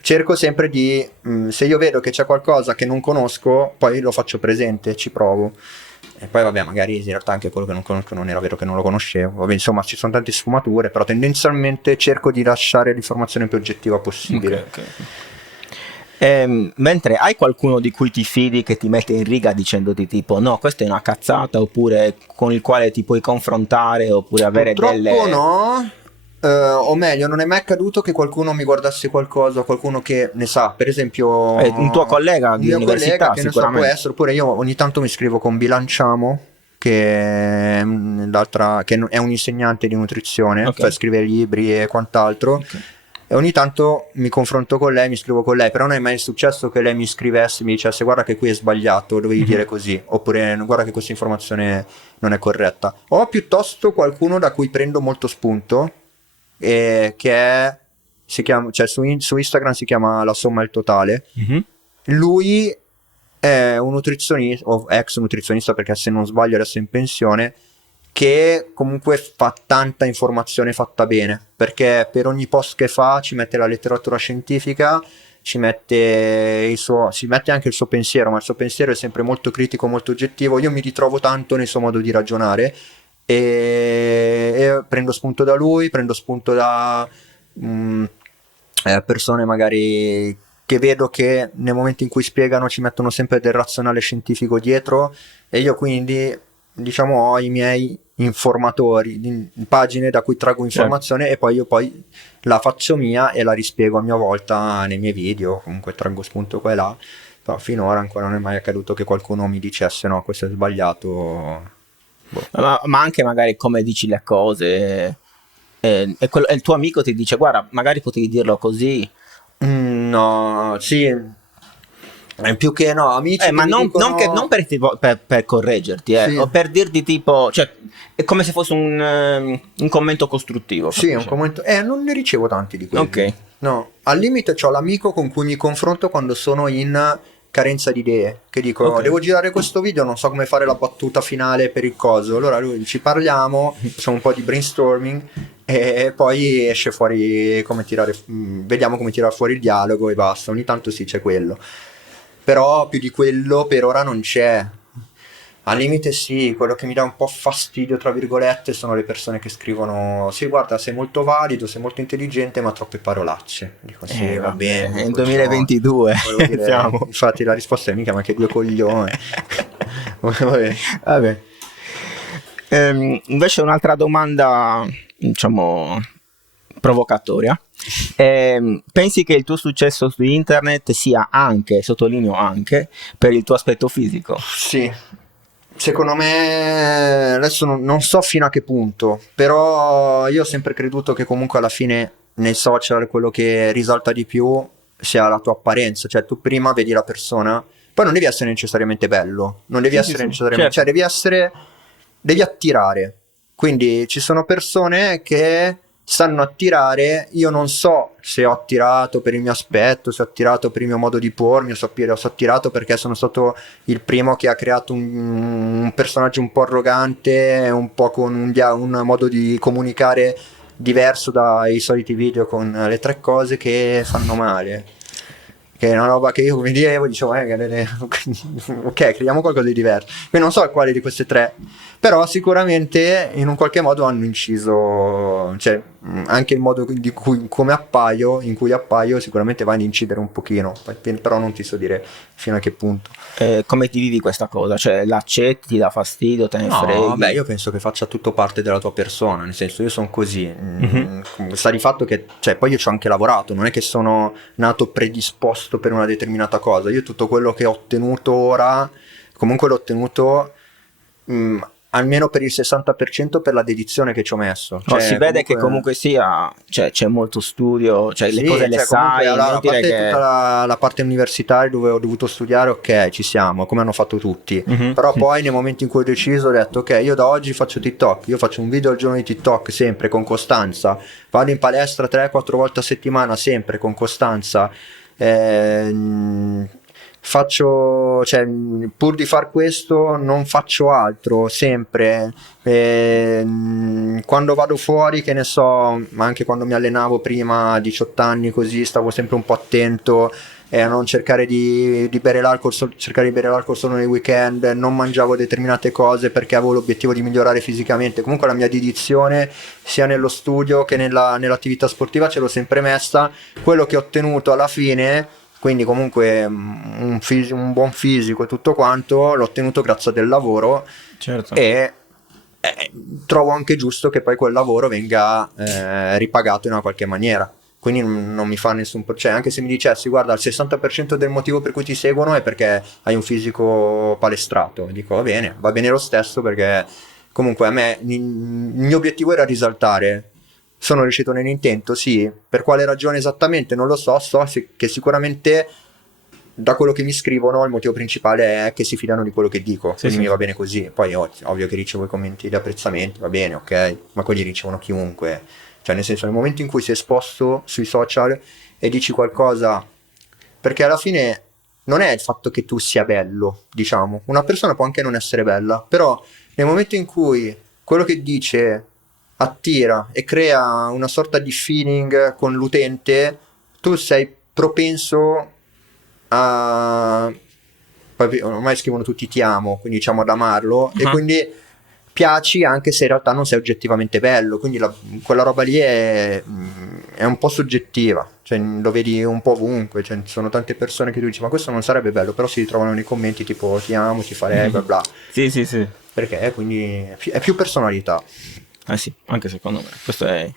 cerco sempre di, se io vedo che c'è qualcosa che non conosco, poi lo faccio presente, ci provo. E poi vabbè, magari in realtà anche quello che non conosco non era vero che non lo conoscevo. Vabbè, insomma, ci sono tante sfumature, però tendenzialmente cerco di lasciare l'informazione più oggettiva possibile. Mentre hai qualcuno di cui ti fidi che ti mette in riga dicendoti tipo no, questa è una cazzata, oppure con il quale ti puoi confrontare, oppure avere Purtroppo no. O meglio, non è mai accaduto che qualcuno mi guardasse qualcosa, qualcuno che ne sa, per esempio un tuo collega un di mio università, collega che ne so, può sicuramente. essere, oppure io ogni tanto mi scrivo con Bilanciamo, che è è un insegnante di nutrizione, fa scrivere libri e quant'altro, e ogni tanto mi confronto con lei, mi scrivo con lei, però non è mai successo che lei mi scrivesse, mi dicesse guarda che qui è sbagliato, dovevi dire così, oppure guarda che questa informazione non è corretta. Ho piuttosto qualcuno da cui prendo molto spunto, che si chiama, cioè su Instagram si chiama La Somma è il Totale. Lui è un nutrizionista, o ex nutrizionista, perché se non sbaglio adesso è in pensione, che comunque fa tanta informazione fatta bene, perché per ogni post che fa ci mette la letteratura scientifica, si mette anche il suo pensiero, ma il suo pensiero è sempre molto critico, molto oggettivo. Io mi ritrovo tanto nel suo modo di ragionare, e prendo spunto da lui, prendo spunto da persone magari che vedo che nel momento in cui spiegano ci mettono sempre del razionale scientifico dietro, e io quindi diciamo ho i miei informatori, pagine da cui trago informazione, e poi io la faccio mia e la rispiego a mia volta nei miei video, comunque traggo spunto qua e là. Però finora ancora non è mai accaduto che qualcuno mi dicesse no, questo è sbagliato. Ma anche magari come dici le cose, e il tuo amico ti dice guarda magari potevi dirlo così. No, sì, più che no, amici Ma che mi non, dicono... non per correggerti, Sì. o per dirti tipo, cioè è come se fosse un commento costruttivo. Sì, un commento... non ne ricevo tanti di quelli. Ok. No, al limite c'ho l'amico con cui mi confronto quando sono in carenza di idee, che dico devo girare questo video, non so come fare la battuta finale per il coso, allora lui ci parliamo, facciamo un po' di brainstorming e poi esce fuori come tirare, vediamo come tirare fuori il dialogo e basta. Ogni tanto sì, c'è quello, però più di quello per ora non c'è. Al limite sì, quello che mi dà un po' fastidio tra virgolette sono le persone che scrivono sì guarda sei molto valido, sei molto intelligente ma troppe parolacce. Dico sì va bene, Nel 2022 dire, siamo. infatti la risposta è mica ma che due coglioni. Vabbè. Invece un'altra domanda, diciamo, provocatoria. Pensi che il tuo successo su internet sia anche, sottolineo anche, per il tuo aspetto fisico? Sì, secondo me adesso non so fino a che punto, però io ho sempre creduto che comunque alla fine nei social quello che risalta di più sia la tua apparenza, cioè tu prima vedi la persona, poi non devi essere necessariamente bello, non devi essere necessariamente, certo. cioè devi attirare. Quindi ci sono persone che sanno attirare, io non so se ho attirato per il mio aspetto, se ho attirato per il mio modo di pormi, o se ho attirato perché sono stato il primo che ha creato un personaggio un po' arrogante, un po' con un modo di comunicare diverso dai soliti video con le tre cose che fanno male, che è una roba che io come dicevo ok, creiamo qualcosa di diverso. Quindi non so quale di queste tre, però sicuramente in un qualche modo hanno inciso, cioè anche il modo in cui appaio sicuramente va ad incidere un pochino, però non ti so dire fino a che punto. Come ti vivi questa cosa? Cioè l'accetti, ti dà fastidio, te ne freghi? Beh, io penso che faccia tutto parte della tua persona, nel senso io sono così. Sta di fatto che, cioè, poi io ci ho anche lavorato, non è che sono nato predisposto per una determinata cosa. Io tutto quello che ho ottenuto ora, comunque l'ho ottenuto almeno per il 60% per la dedizione che ci ho messo. No, si vede che comunque sia, cioè, c'è molto studio, cioè le cose le comunque, sai, allora, a inutile parte che... tutta la parte universitaria dove ho dovuto studiare, ok, ci siamo, come hanno fatto tutti. Però poi nei momenti in cui ho deciso, ho detto ok, io da oggi faccio TikTok, io faccio un video al giorno di TikTok sempre con costanza, vado in palestra 3-4 volte a settimana sempre con costanza, faccio, cioè, pur di far questo non faccio altro sempre. Quando vado fuori, che ne so, ma anche quando mi allenavo prima a 18 anni così, stavo sempre un po' attento a non cercare di bere l'alcol, cercare di bere l'alcol solo nei weekend, non mangiavo determinate cose perché avevo l'obiettivo di migliorare fisicamente. Comunque la mia dedizione sia nello studio che nell'attività sportiva ce l'ho sempre messa. Quello che ho ottenuto alla fine, quindi comunque un buon fisico e tutto quanto, l'ho ottenuto grazie del lavoro. Certo. E trovo anche giusto che poi quel lavoro venga ripagato in una qualche maniera. Quindi non mi fa nessun cioè, anche se mi dicessi guarda, il 60% del motivo per cui ti seguono è perché hai un fisico palestrato, dico va bene lo stesso, perché comunque a me il mio obiettivo era risaltare. Sono riuscito nell'intento? Sì. Per quale ragione esattamente? Non lo so. Che sicuramente da quello che mi scrivono il motivo principale è che si fidano di quello che dico. Quindi mi va bene così. Poi ovvio che ricevo i commenti di apprezzamento, va bene, ok, ma quelli ricevono chiunque. Cioè nel senso, nel momento in cui sei esposto sui social e dici qualcosa, perché alla fine non è il fatto che tu sia bello, diciamo, una persona può anche non essere bella, però nel momento in cui quello che dice attira e crea una sorta di feeling con l'utente, tu sei propenso a... Poi ormai scrivono tutti ti amo, quindi diciamo ad amarlo, e quindi piaci anche se in realtà non sei oggettivamente bello, quindi quella roba lì è un po' soggettiva, cioè lo vedi un po' ovunque, cioè, ci sono tante persone che tu dici ma questo non sarebbe bello, però si ritrovano nei commenti tipo ti amo, ti farei, bla bla. Sì. Perché quindi è più personalità. Sì, anche secondo me. Questo è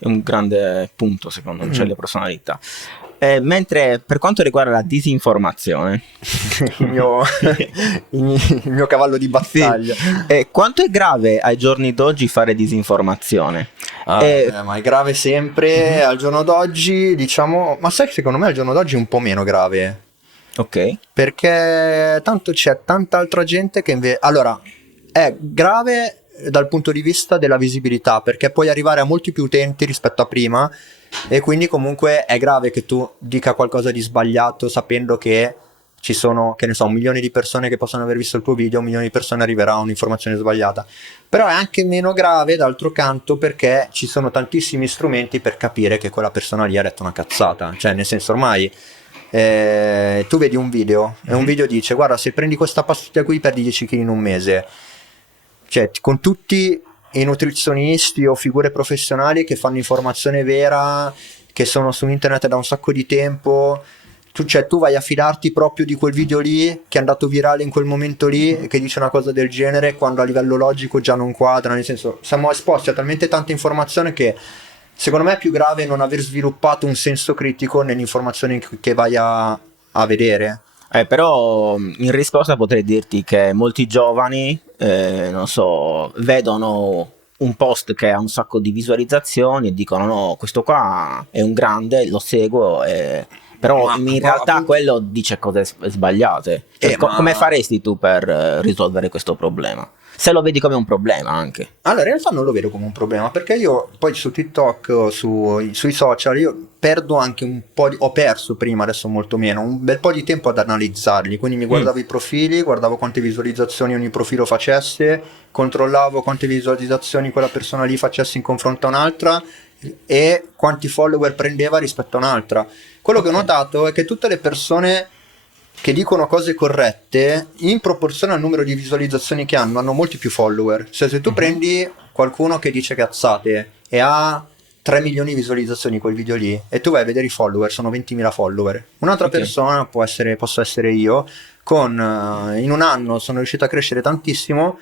un grande punto, secondo me, cioè le personalità. Mentre per quanto riguarda la disinformazione, il mio cavallo di battaglia. Quanto è grave ai giorni d'oggi fare disinformazione? Ma è grave sempre. Al giorno d'oggi, diciamo, ma sai che secondo me al giorno d'oggi è un po' meno grave. Ok. Perché tanto c'è tanta altra gente che invece... Allora, è grave dal punto di vista della visibilità, perché puoi arrivare a molti più utenti rispetto a prima, e quindi comunque è grave che tu dica qualcosa di sbagliato sapendo che ci sono, che ne so, 1 milione di persone che possono aver visto il tuo video, 1 milione di persone arriverà a un'informazione sbagliata. Però è anche meno grave d'altro canto perché ci sono tantissimi strumenti per capire che quella persona lì ha detto una cazzata, cioè nel senso ormai tu vedi un video e un video dice guarda, se prendi questa pastiglia qui perdi 10 kg in un mese. Cioè, con tutti i nutrizionisti o figure professionali che fanno informazione vera, che sono su internet da un sacco di tempo, tu vai a fidarti proprio di quel video lì che è andato virale in quel momento lì e che dice una cosa del genere, quando a livello logico già non quadra. Nel senso, siamo esposti a talmente tanta informazione che secondo me è più grave non aver sviluppato un senso critico nell'informazione che vai a vedere. Però in risposta potrei dirti che molti giovani, non so, vedono un post che ha un sacco di visualizzazioni e dicono no, questo qua è un grande, lo seguo, però in realtà appunto... quello dice cose sbagliate. Cioè, come faresti tu per risolvere questo problema? Se lo vedi come un problema anche. Allora, in realtà non lo vedo come un problema, perché io poi su TikTok, sui social, io perdo anche un po' ho perso prima, adesso molto meno, un bel po' di tempo ad analizzarli, quindi mi guardavo i profili, guardavo quante visualizzazioni ogni profilo facesse, controllavo quante visualizzazioni quella persona lì facesse in confronto a un'altra e quanti follower prendeva rispetto a un'altra. Quello che ho notato è che tutte le persone che dicono cose corrette in proporzione al numero di visualizzazioni che hanno molti più follower. Cioè, se tu prendi qualcuno che dice cazzate e ha 3 milioni di visualizzazioni quel video lì e tu vai a vedere i follower, sono 20.000 follower. Un'altra persona posso essere io, in un anno sono riuscito a crescere tantissimo,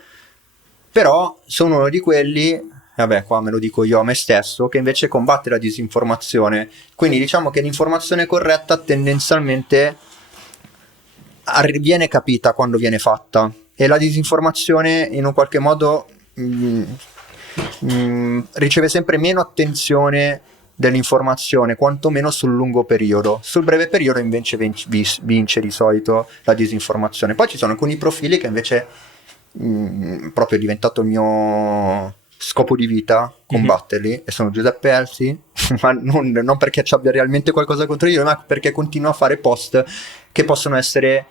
però sono uno di quelli, vabbè, qua me lo dico io a me stesso, che invece combatte la disinformazione. Quindi diciamo che l'informazione corretta tendenzialmente viene capita quando viene fatta, e la disinformazione in un qualche modo riceve sempre meno attenzione dell'informazione, quantomeno sul lungo periodo. Sul breve periodo invece vince di solito la disinformazione. Poi ci sono alcuni profili che invece proprio è diventato il mio scopo di vita combatterli, e sono Giuseppe Elsi, ma non perché ci abbia realmente qualcosa contro io, ma perché continuo a fare post che possono essere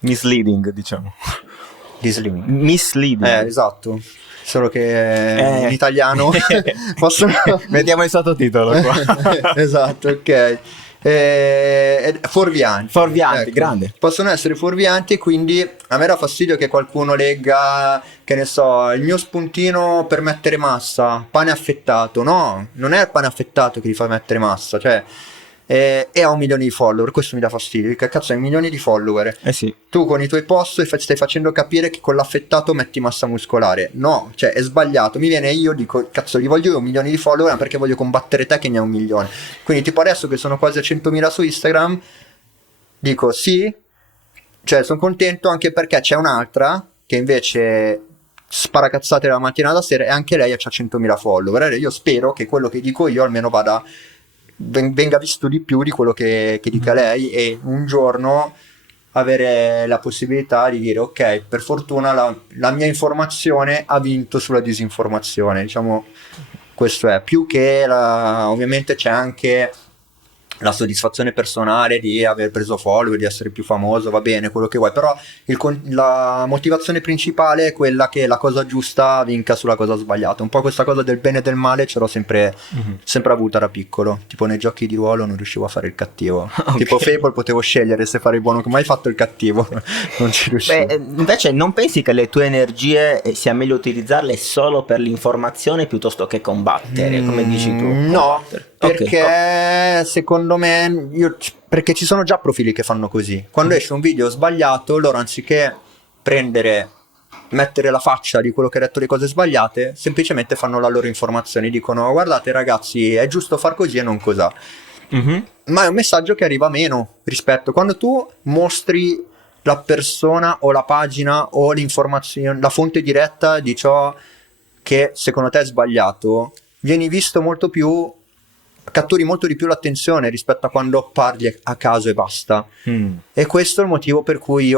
misleading, diciamo. Misleading. Esatto, solo che in italiano possono... Mettiamo il sottotitolo qua. Esatto, ok. Fuorvianti, ecco. Grande. Possono essere fuorvianti, quindi a me dà fastidio che qualcuno legga, che ne so, il mio spuntino per mettere massa, pane affettato. No, non è il pane affettato che ti fa mettere massa, cioè e ha 1 milione di follower. Questo mi dà fastidio, che cazzo hai 1 milione di follower? Sì. Tu con i tuoi post stai facendo capire che con l'affettato metti massa muscolare. No, cioè è sbagliato. Mi viene, io dico, cazzo, gli voglio io 1 milione di follower perché voglio combattere te che ne hai 1 milione. Quindi tipo adesso che sono quasi a 100.000 su Instagram, dico sì, cioè sono contento, anche perché c'è un'altra che invece spara cazzate dalla mattina alla sera e anche lei ha 100.000 follower. Io spero che quello che dico io almeno venga visto di più di quello che dica lei, e un giorno avere la possibilità di dire ok, per fortuna la mia informazione ha vinto sulla disinformazione, diciamo. Questo è più che ovviamente c'è anche la soddisfazione personale di aver preso follower, di essere più famoso, va bene, quello che vuoi, però la motivazione principale è quella che la cosa giusta vinca sulla cosa sbagliata. Un po' questa cosa del bene e del male ce l'ho sempre avuta da piccolo. Tipo nei giochi di ruolo non riuscivo a fare il cattivo. Okay. Tipo Fable potevo scegliere se fare il buono, mai fatto il cattivo. Non ci riuscivo. Beh, invece non pensi che le tue energie sia meglio utilizzarle solo per l'informazione piuttosto che combattere, come dici tu? No, perché secondo me perché ci sono già profili che fanno così. Quando esce un video sbagliato, loro anziché mettere la faccia di quello che ha detto le cose sbagliate, semplicemente fanno la loro informazione, dicono guardate ragazzi, è giusto far così e non cos'ha. Ma è un messaggio che arriva meno rispetto quando tu mostri la persona o la pagina o l'informazione, la fonte diretta di ciò che secondo te è sbagliato, vieni visto molto più, catturi molto di più l'attenzione rispetto a quando parli a caso e basta. E questo è il motivo per cui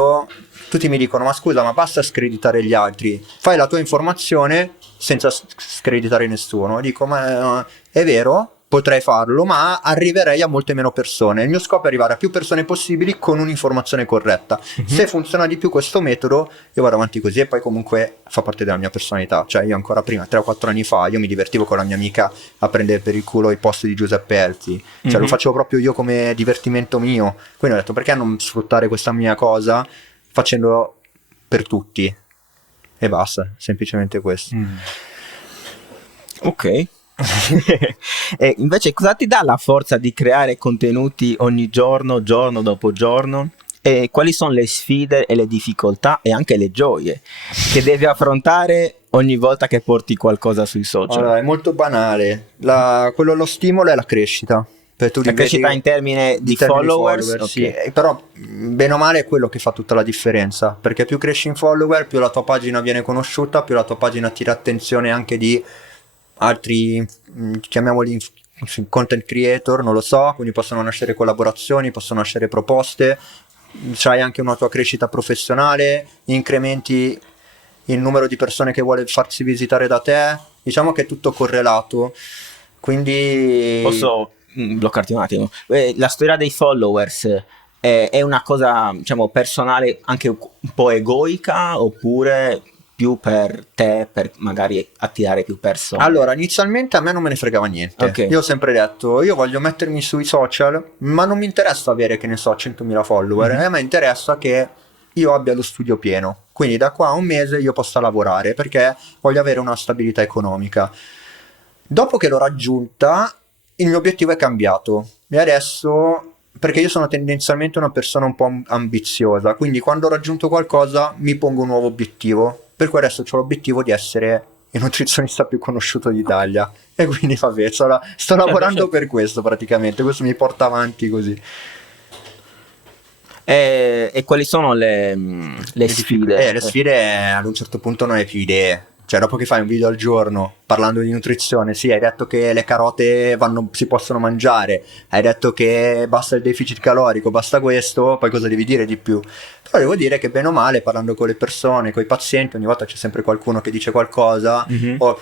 tutti mi dicono ma scusa, ma basta screditare gli altri, fai la tua informazione senza screditare nessuno. Dico ma è vero, potrei farlo, ma arriverei a molte meno persone. Il mio scopo è arrivare a più persone possibili con un'informazione corretta. Se funziona di più questo metodo, io vado avanti così, e poi comunque fa parte della mia personalità. Cioè io ancora prima, 3 o 4 anni fa, io mi divertivo con la mia amica a prendere per il culo i post di Giuseppe Elzi. Cioè lo facevo proprio io come divertimento mio. Quindi ho detto perché non sfruttare questa mia cosa facendo per tutti? E basta, semplicemente questo. Ok. E invece cosa ti dà la forza di creare contenuti ogni giorno dopo giorno? E quali sono le sfide e le difficoltà e anche le gioie che devi affrontare ogni volta che porti qualcosa sui social? Allora, è molto banale. Lo stimolo è la crescita. Crescita in termini di followers, okay. Sì. Però bene o male è quello che fa tutta la differenza, perché più cresci in follower, più la tua pagina viene conosciuta, più la tua pagina attira attenzione anche di altri, chiamiamoli content creator, non lo so, quindi possono nascere collaborazioni, possono nascere proposte, c'hai anche una tua crescita professionale, incrementi il numero di persone che vuole farsi visitare da te, diciamo che è tutto correlato. Quindi posso bloccarti un attimo? La storia dei followers è una cosa, diciamo, personale, anche un po' egoica, oppure più per te, per magari attirare più persone? Allora, inizialmente a me non me ne fregava niente. Okay. Io ho sempre detto, io voglio mettermi sui social, ma non mi interessa avere, che ne so, 100.000 follower. A me interessa che io abbia lo studio pieno. Quindi da qua a un mese io possa lavorare, perché voglio avere una stabilità economica. Dopo che l'ho raggiunta, il mio obiettivo è cambiato. E adesso, perché io sono tendenzialmente una persona un po' ambiziosa, quindi quando ho raggiunto qualcosa mi pongo un nuovo obiettivo. Per cui adesso ho l'obiettivo di essere il nutrizionista più conosciuto d'Italia. E quindi vabbè, sto lavorando per questo praticamente. Questo mi porta avanti così. E quali sono le sfide? Le sfide ad un certo punto non hai più idee. Cioè, dopo che fai un video al giorno parlando di nutrizione, sì, hai detto che le carote si possono mangiare, hai detto che basta il deficit calorico, basta questo, poi cosa devi dire di più? Però devo dire che bene o male, parlando con le persone, con i pazienti, ogni volta c'è sempre qualcuno che dice qualcosa, o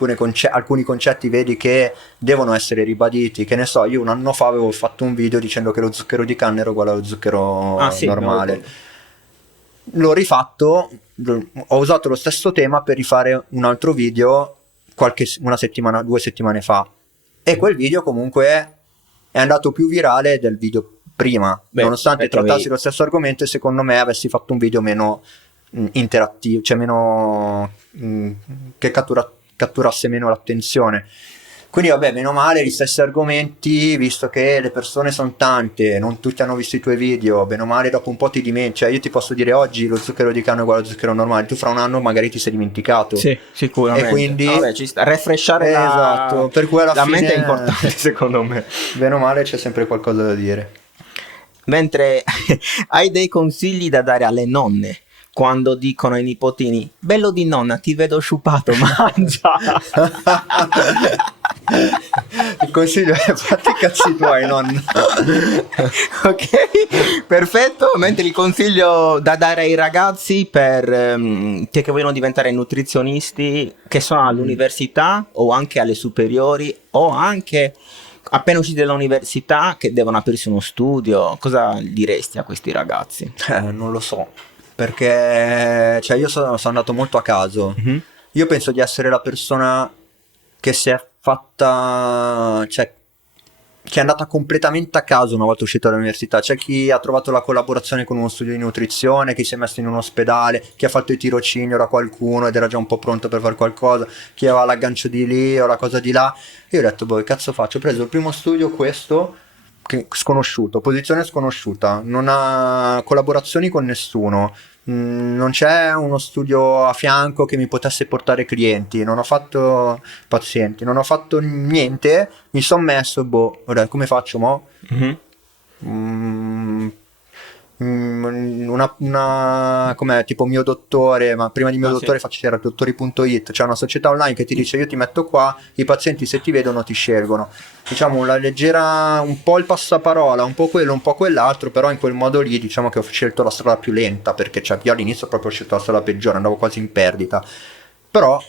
alcuni concetti vedi che devono essere ribaditi. Che ne so, io un anno fa avevo fatto un video dicendo che lo zucchero di canna era uguale allo zucchero Sì, normale. L'ho rifatto, ho usato lo stesso tema per rifare un altro video una settimana, 2 settimane fa, e quel video comunque è andato più virale del video prima. Nonostante trattassi lo stesso argomento, e secondo me avessi fatto un video meno interattivo, cioè meno che catturasse meno l'attenzione. Quindi vabbè, meno male, gli stessi argomenti, visto che le persone sono tante, non tutti hanno visto i tuoi video, bene o male dopo un po' ti dimentichi. Cioè io ti posso dire oggi lo zucchero di canna è uguale allo zucchero normale, tu fra un anno magari ti sei dimenticato. Sì, sicuramente. E quindi ci sta. Refreshare esatto, per cui alla la fine mente è importante, secondo me. Bene o male c'è sempre qualcosa da dire. Mentre hai dei consigli da dare alle nonne quando dicono ai nipotini: bello di nonna, ti vedo sciupato, mangia. Il consiglio è fatti i cazzi tuoi, nonna. Ok, perfetto. Mentre il consiglio da dare ai ragazzi che vogliono diventare nutrizionisti, che sono all'università o anche alle superiori o anche appena usciti dall'università, che devono aprirsi uno studio, cosa diresti a questi ragazzi? Non lo so, perché cioè io sono andato molto a caso. Io penso di essere la persona che si è fatta, cioè che è andata completamente a caso una volta uscito dall'università. C'è chi ha trovato la collaborazione con uno studio di nutrizione, chi si è messo in un ospedale, chi ha fatto i tirocinio da qualcuno ed era già un po' pronto per fare qualcosa, chi aveva l'aggancio di lì o la cosa di là. Io ho detto, boh, che cazzo faccio? Ho preso il primo studio, questo, sconosciuto, posizione sconosciuta, non ha collaborazioni con nessuno, non c'è uno studio a fianco che mi potesse portare clienti, non ho fatto pazienti, non ho fatto niente, mi sono messo, boh, ora come faccio mo? Come tipo mio dottore, ma prima di mio dottore c'era dottori.it, c'è una società online che ti dice io ti metto qua, i pazienti se ti vedono ti scelgono, diciamo la leggera, un po' il passaparola, un po' quello, un po' quell'altro, però in quel modo lì diciamo che ho scelto la strada più lenta, perché cioè, io all'inizio proprio ho scelto la strada peggiore, andavo quasi in perdita, però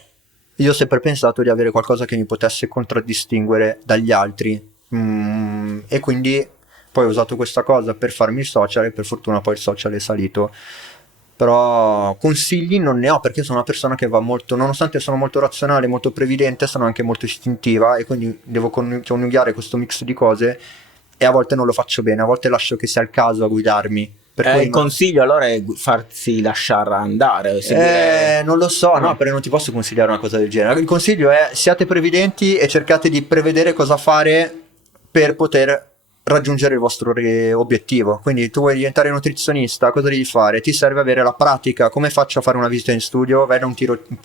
io ho sempre pensato di avere qualcosa che mi potesse contraddistinguere dagli altri, e quindi poi ho usato questa cosa per farmi il social e per fortuna poi il social è salito. Però consigli non ne ho, perché sono una persona che va molto, nonostante sono molto razionale, molto previdente, sono anche molto istintiva e quindi devo coniugare questo mix di cose e a volte non lo faccio bene, a volte lascio che sia il caso a guidarmi. Il consiglio allora è farsi lasciare andare, non lo so, no, perché non ti posso consigliare una cosa del genere. Il consiglio è siate previdenti e cercate di prevedere cosa fare per poter raggiungere il vostro obiettivo. Quindi tu vuoi diventare nutrizionista, cosa devi fare? Ti serve avere la pratica. Come faccio a fare una visita in studio?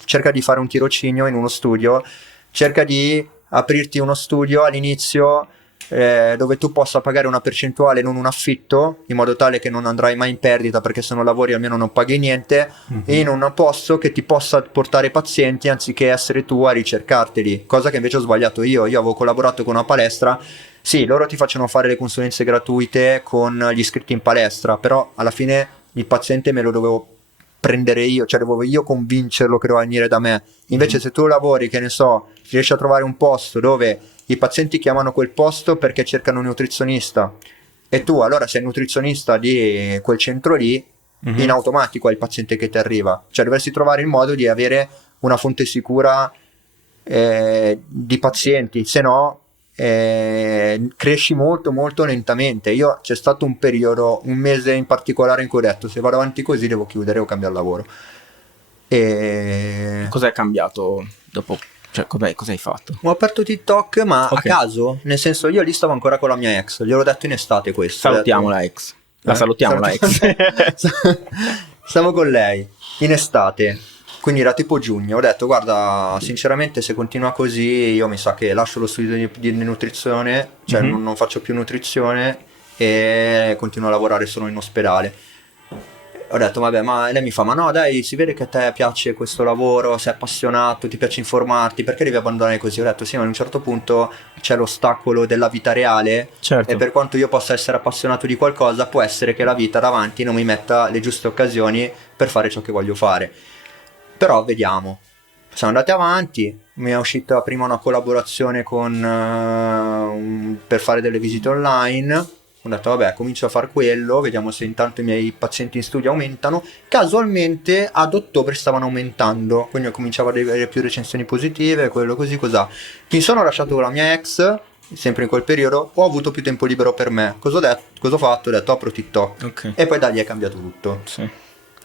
Cerca di fare un tirocinio in uno studio, cerca di aprirti uno studio all'inizio dove tu possa pagare una percentuale, non un affitto, in modo tale che non andrai mai in perdita, perché se non lavori almeno non paghi niente, in un posto che ti possa portare pazienti anziché essere tu a ricercarteli, cosa che invece ho sbagliato io avevo collaborato con una palestra. Sì, loro ti facciano fare le consulenze gratuite con gli iscritti in palestra, però alla fine il paziente me lo dovevo prendere io, cioè dovevo io convincerlo che doveva venire da me. Invece se tu lavori, che ne so, riesci a trovare un posto dove i pazienti chiamano quel posto perché cercano un nutrizionista e tu allora sei nutrizionista di quel centro lì, in automatico è il paziente che ti arriva. Cioè dovresti trovare il modo di avere una fonte sicura di pazienti, se no cresci molto molto lentamente. C'è stato un periodo, un mese in particolare in cui ho detto se vado avanti così devo chiudere o cambiare lavoro. E cos'è cambiato dopo? Cioè, cosa hai fatto? Ho aperto TikTok, ma a caso, nel senso io lì stavo ancora con la mia ex, gliel'ho detto in estate questo. Salutiamo la ex. Salutiamo la ex. Stavo con lei in estate, quindi era tipo giugno. Ho detto guarda, sinceramente se continua così io mi sa che lascio lo studio di nutrizione, cioè non faccio più nutrizione e continuo a lavorare solo in ospedale. Ho detto, vabbè, ma lei mi fa, ma no, dai, si vede che a te piace questo lavoro, sei appassionato, ti piace informarti, perché devi abbandonare così? Ho detto, sì, ma a un certo punto c'è l'ostacolo della vita reale Certo. e per quanto io possa essere appassionato di qualcosa, può essere che la vita davanti non mi metta le giuste occasioni per fare ciò che voglio fare. Però vediamo. Siamo andati avanti, mi è uscita prima una collaborazione per fare delle visite online. Ho detto vabbè, comincio a fare quello, vediamo se intanto i miei pazienti in studio aumentano. Casualmente ad ottobre stavano aumentando, quindi ho cominciato ad avere più recensioni positive, quello così, cos'ha. Mi sono lasciato con la mia ex, sempre in quel periodo, ho avuto più tempo libero per me. Cosa ho detto? Cosa ho fatto? Ho detto apro TikTok. Ok. E poi da lì è cambiato tutto. Sì.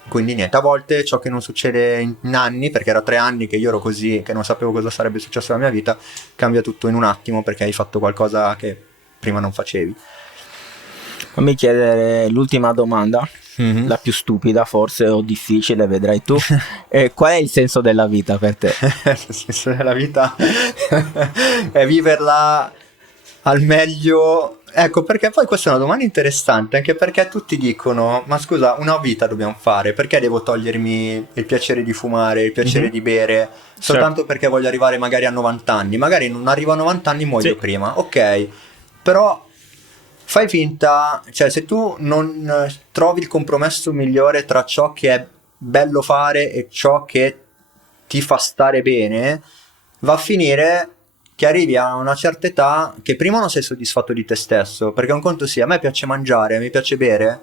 Quindi niente, a volte ciò che non succede in anni, perché era 3 anni che io ero così, che non sapevo cosa sarebbe successo nella mia vita, cambia tutto in un attimo perché hai fatto qualcosa che prima non facevi. Fammi chiedere l'ultima domanda, la più stupida forse o difficile, vedrai tu. Qual è il senso della vita per te? Il senso della vita è viverla al meglio. Ecco, perché poi questa è una domanda interessante, anche perché tutti dicono, ma scusa, una vita dobbiamo fare, perché devo togliermi il piacere di fumare, il piacere di bere, soltanto perché voglio arrivare magari a 90 anni, magari non arrivo a 90 anni, muoio Sì. prima, ok, però fai finta, cioè se tu non trovi il compromesso migliore tra ciò che è bello fare e ciò che ti fa stare bene, va a finire che arrivi a una certa età che prima non sei soddisfatto di te stesso, perché un conto sia, a me piace mangiare, mi piace bere,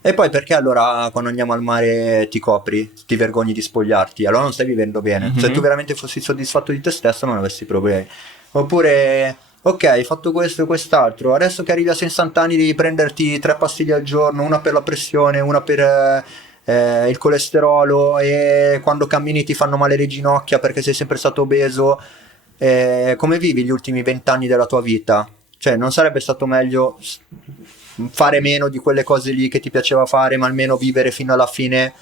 e poi perché allora quando andiamo al mare ti copri, ti vergogni di spogliarti, allora non stai vivendo bene. Se tu veramente fossi soddisfatto di te stesso non avresti problemi. Oppure, ok, hai fatto questo e quest'altro, adesso che arrivi a 60 anni devi prenderti 3 pastiglie al giorno, una per la pressione, una per il colesterolo, e quando cammini ti fanno male le ginocchia perché sei sempre stato obeso. Come vivi gli ultimi 20 anni della tua vita? Cioè, non sarebbe stato meglio fare meno di quelle cose lì che ti piaceva fare, ma almeno vivere fino alla fine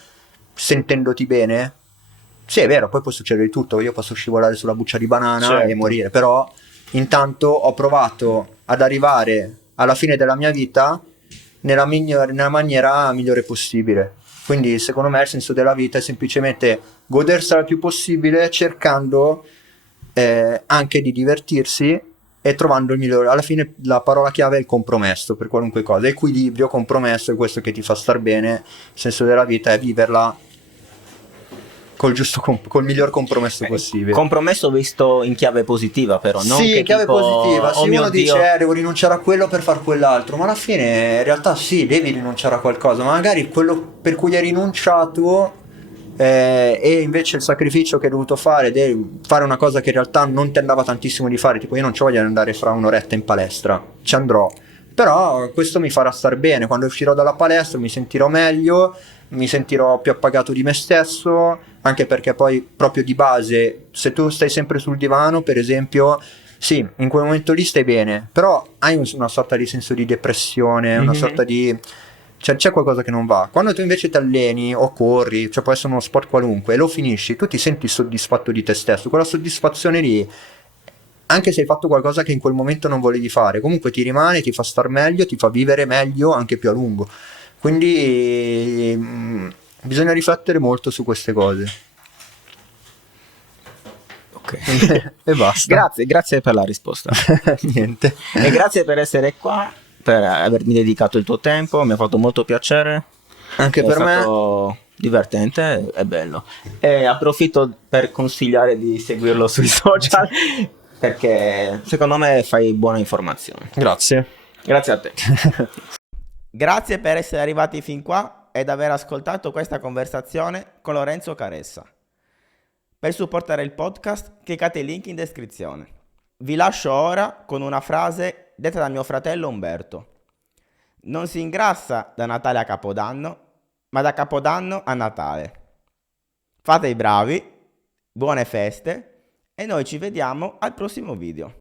sentendoti bene? Sì, è vero, poi può succedere di tutto, io posso scivolare sulla buccia di banana e morire, però intanto ho provato ad arrivare alla fine della mia vita nella maniera migliore possibile. Quindi secondo me il senso della vita è semplicemente godersela il più possibile, cercando anche di divertirsi e trovando il migliore. Alla fine la parola chiave è il compromesso per qualunque cosa, equilibrio, compromesso, è questo che ti fa star bene. Il senso della vita è viverla col miglior compromesso possibile. Compromesso visto in chiave positiva, però non sì, che in chiave tipo, positiva. oh Sì, mio uno Dio, dice devo rinunciare a quello per far quell'altro, ma alla fine in realtà sì, devi rinunciare a qualcosa, ma magari quello per cui hai rinunciato e invece il sacrificio che hai dovuto fare, devi fare una cosa che in realtà non ti andava tantissimo di fare, tipo io non ci voglio andare fra un'oretta in palestra, ci andrò, però questo mi farà star bene, quando uscirò dalla palestra mi sentirò meglio, mi sentirò più appagato di me stesso, anche perché poi proprio di base, se tu stai sempre sul divano per esempio, sì, in quel momento lì stai bene, però hai una sorta di senso di depressione, una sorta di... Cioè, c'è qualcosa che non va. Quando tu invece ti alleni o corri, cioè può essere uno sport qualunque, e lo finisci, tu ti senti soddisfatto di te stesso. Quella soddisfazione lì, anche se hai fatto qualcosa che in quel momento non volevi fare, comunque ti rimane, ti fa star meglio, ti fa vivere meglio anche più a lungo. Quindi bisogna riflettere molto su queste cose. ok. E basta. Grazie per la risposta. Niente. E grazie per essere qua, per avermi dedicato il tuo tempo, mi ha fatto molto piacere. Anche per me. È stato divertente e bello. E approfitto per consigliare di seguirlo sui social perché secondo me fai buona informazione. Grazie. Grazie a te. Grazie per essere arrivati fin qua ed aver ascoltato questa conversazione con Lorenzo Caressa. Per supportare il podcast cliccate il link in descrizione. Vi lascio ora con una frase detta da mio fratello Umberto. Non si ingrassa da Natale a Capodanno, ma da Capodanno a Natale. Fate i bravi, buone feste e noi ci vediamo al prossimo video.